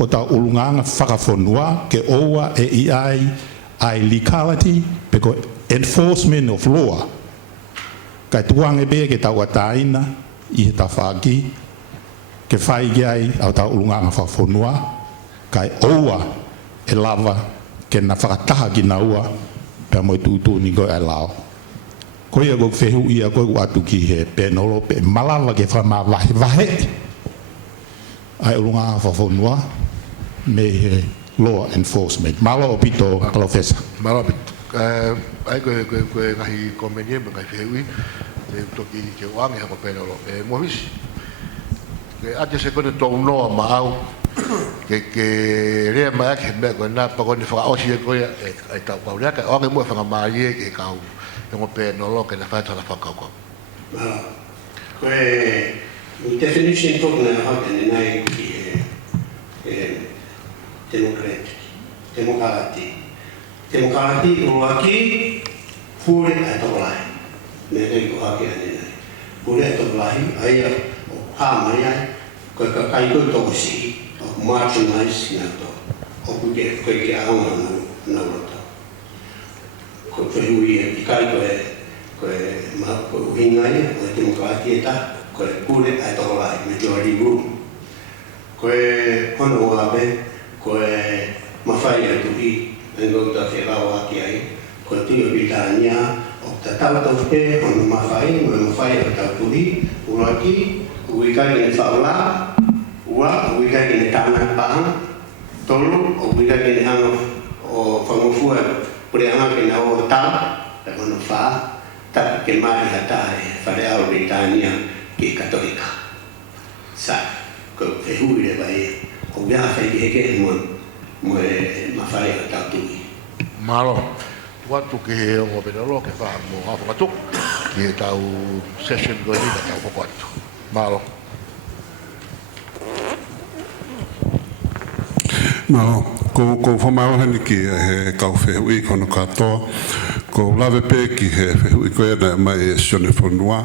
O tau ulunganga whakafonua ke oua e ai legality pe koe enforcement of law. Kai tuange be ke tau ataina i he tawhaki ke whai ki ai au tau ulunganga whakafonua kai oua e lava ke na whakataha ki na ua pe mo tutu ni koe ai lao. Koe a koe whehu ia koe atu ki he penolo pe malawa ke whamā wahe ai ulunganga whakafonua me he law enforcement. Malo o pito, Professor. Malo pito. ai ko ngai komenie me ngai feui le toki ke wangi ha ko penolo e movis ke ate se ko to no ma au ke re ma ke me ko na pa ko ni fa o si ko e ta pa ura ka o ke mo fa ma ye ke ka u e mo penolo ke na fa ta la fa ka ko ko definition to na ha ke nai Demokrati uaki pure atau lain, mereka itu hak yang ini. Pure atau lain, ayah hamanya, kau itu tosi, marginalize nato, aku kau awam nato. Kau perlu kau kau hingai, kau demokrati kau pure atau lain, majority rule. Kau honorabe, kau mafai itu Engkau tak selalu kiai, kau tinggal bilanya, tak tahu pe, orang mafai tak tuli, ulaki, uikai ini Paula, uikai ini tanah pang, tolu, uikai ini hang, fangufua, perihang kena otak, tak manufa, tak kemari hatai, pada awal bilanya ke Katolika, sah, kau pehu dia baik, kau biasa ke mo mafai ta tu malo watu ke o benolo ke fa mo ha fa tu ke tau session go ni tau ko tu malo ko fa malo hani ki he ka fe ui kono ka to ko lave pe ki he fe ui ko na mai Fusitu'a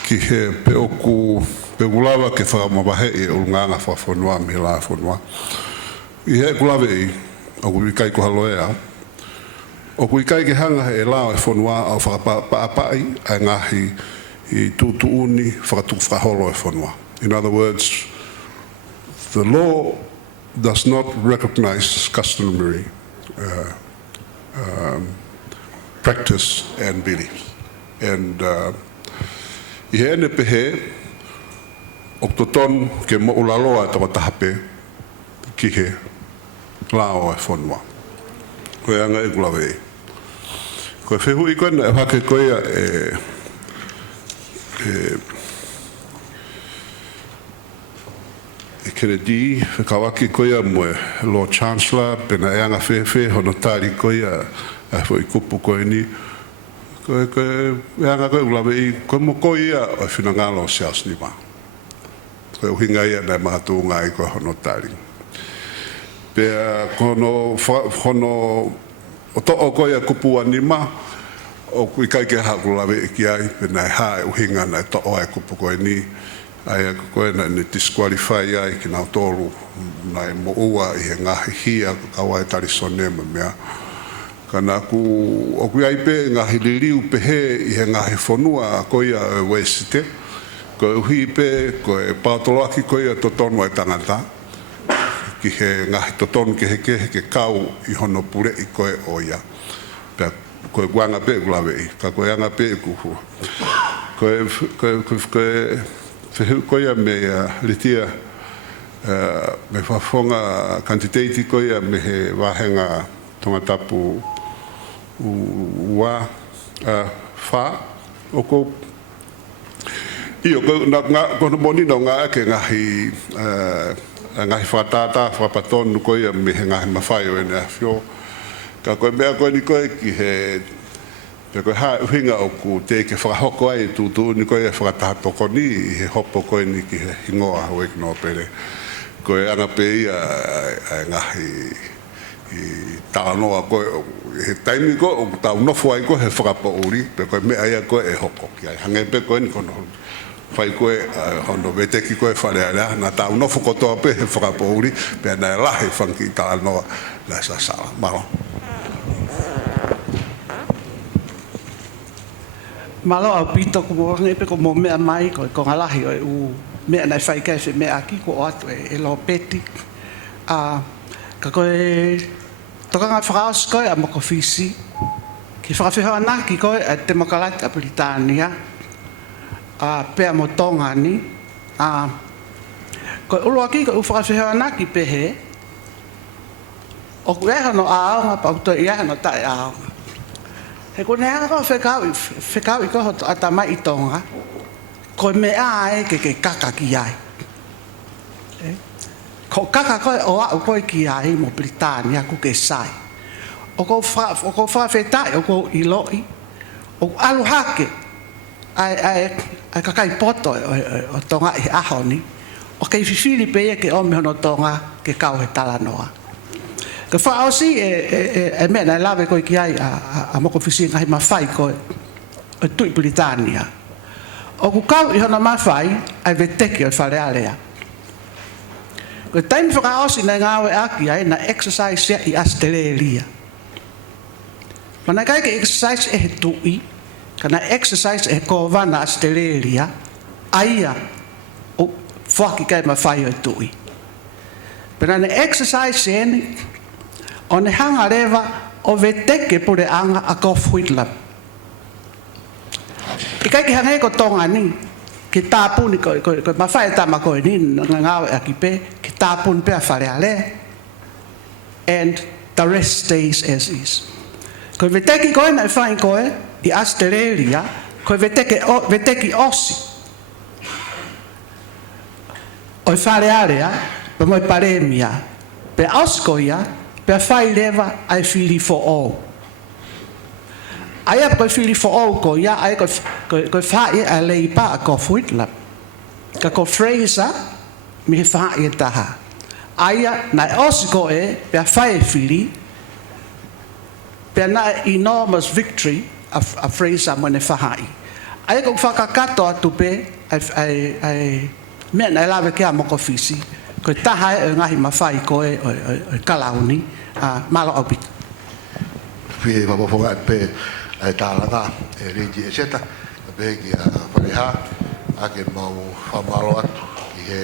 ki he pe oku pe gulava ke fa mabahe e Talanga Fakafonua me la fonua I he gulava I o ku kai ko haloea o ku kai ke hanga e la fonua o fa pa ai ngahi I tutuuni fa tu fa holo fonua. In other words, the law does not recognize customary practice and beliefs, and I he ne pehe Okatoton ke mo'ulaloa Tongatapu ki he lao e fonua. Koe anga e gulawe e. Koe whehu I koe na e hake koe e Kennedy, whakawaki koe mo e Lord Chancellor, pena e anga whewe hono tāri koe a fo I kupu koe ni. Koe e anga koe gulawe I koe mo koe ia o whinangalo sias ni maa. Koe uhinga ia nei mahatu ngai koe hono tari. Pea kono o to'o koe a kupu anima, o kui kai ke haku lawe iki ai, pe nei hae uhinga nei to'o ai kupu koe ni, ai a koe nei disqualify ai ki nau tolu, nei mo ua I he ngahi hia kawai tari sonema mea. Kana o kui ai pe ngahi liriu pe he I he ngahi fonua a koe a Eseta, ko uhi pe ko e patoloaki ko ia totonu e tangata ki he ngahi totonu ke he kau I hono pure I koe o ia pe ko e guanga pe gulawe I ka ko anga pe kuhu ko ia me litia me whafonga kantiteiti ko ia me he wahenga Tongatapu ua wha o ko Io kono moni no ngā ke ngahi whatata whapatonu koe me he ngahi mawhai o ene awhio. Ka koe mea koe ni koe ki he pe koe hae uhinga o ku te ke whakahoko ai tūtū ni koe e whakataha toko ni I he hopo koe ni ki he hingoa hoi ki no pere. Koe anga pe ia ngahi I Talanoa koe he taimi koe o tau nofu ai koe he whakapo uri pe koe mea ia koe e hoko ki ai hange pe koe ni kono fai koe hono veteki koe wharearea na tau nofu kotoa pe he whakapouri pe na lahe whanki Talanoa la sasala. Malo. Malo au pito ko mo ngepe ko mo mea mai ko ngalahi o u mea nai whai kai mea aki ko atu e Lopeti. Ka koe toka ngai whakaos koe a moko fisi ki whakawhihoa naki koe a Demokrate a Britania pea mo Tonga ni koe ulo aki koe u whakawhihoa naki pehe O ku e no aonga pa to ia no tai aonga. He ko ne ko fekau I ko atama I Tonga. Ko me ai ke kaka ki ai. Ko kaka ko o a ko ki ai mo Britania ku ke sai. O ko fa fetai o ko I loi. O alu hake. Ai kakai poto o Tonga I ahoni. O ke fifili pe ke o me no Tonga ke kau he Talanoa. Ke fa osi e me na lave ko ki ai a mo ko fisi ngai mafai ko e tu Britania. O ku kau I hona mafai ai veteki o falealea. Ko tain fa osi na Ngāue aki ai na exercise I Australia. Mana kai ke exercise e tui kana exercise e ko vana Australia aia o faki kai mafai o tui. Pero na exercise en on hanga reva o veteke pure anga a ko fuitla. Ikai ki hanga ko Tonga ni ki tapu ni ko mafai tama ko ni Ngāue aki pe ki tapu pe a faleale and the rest stays as is. Ko veteki ko na fai ko I Australia ko veteki osi. O faleale pe mo paremia pe oskoia pe fai leva ai fili for all. Ai ko fili for all ko ia ai ko fai a leipa ko fuitla. Ka ko Fraser mi fai taha. Ai na osko pe fai fili pe na enormous victory a Fraser mo ne fai. Ai ko fakakato atu pe ai me na lave ke mo ko fisi. Ko taha e ngahi mawhai ko e kalauni malo au pita. Pie wawafonga pe tālanga e reji Eseta pe ki a whareha a ke mau whamalo atu ki he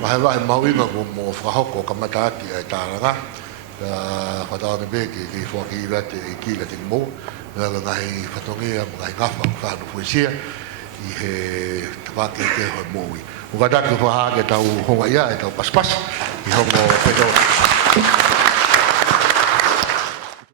wahe mau inga ko mo whahoko kamata aki e tālanga whataonga pe ki whaki ira te ki la te mo nga ngahi whatongia ngahi ngawha whanu fuesia I he tawake ke hoi moi. Ukataki whaha ke tau honga ia e tau paspas I hongo peto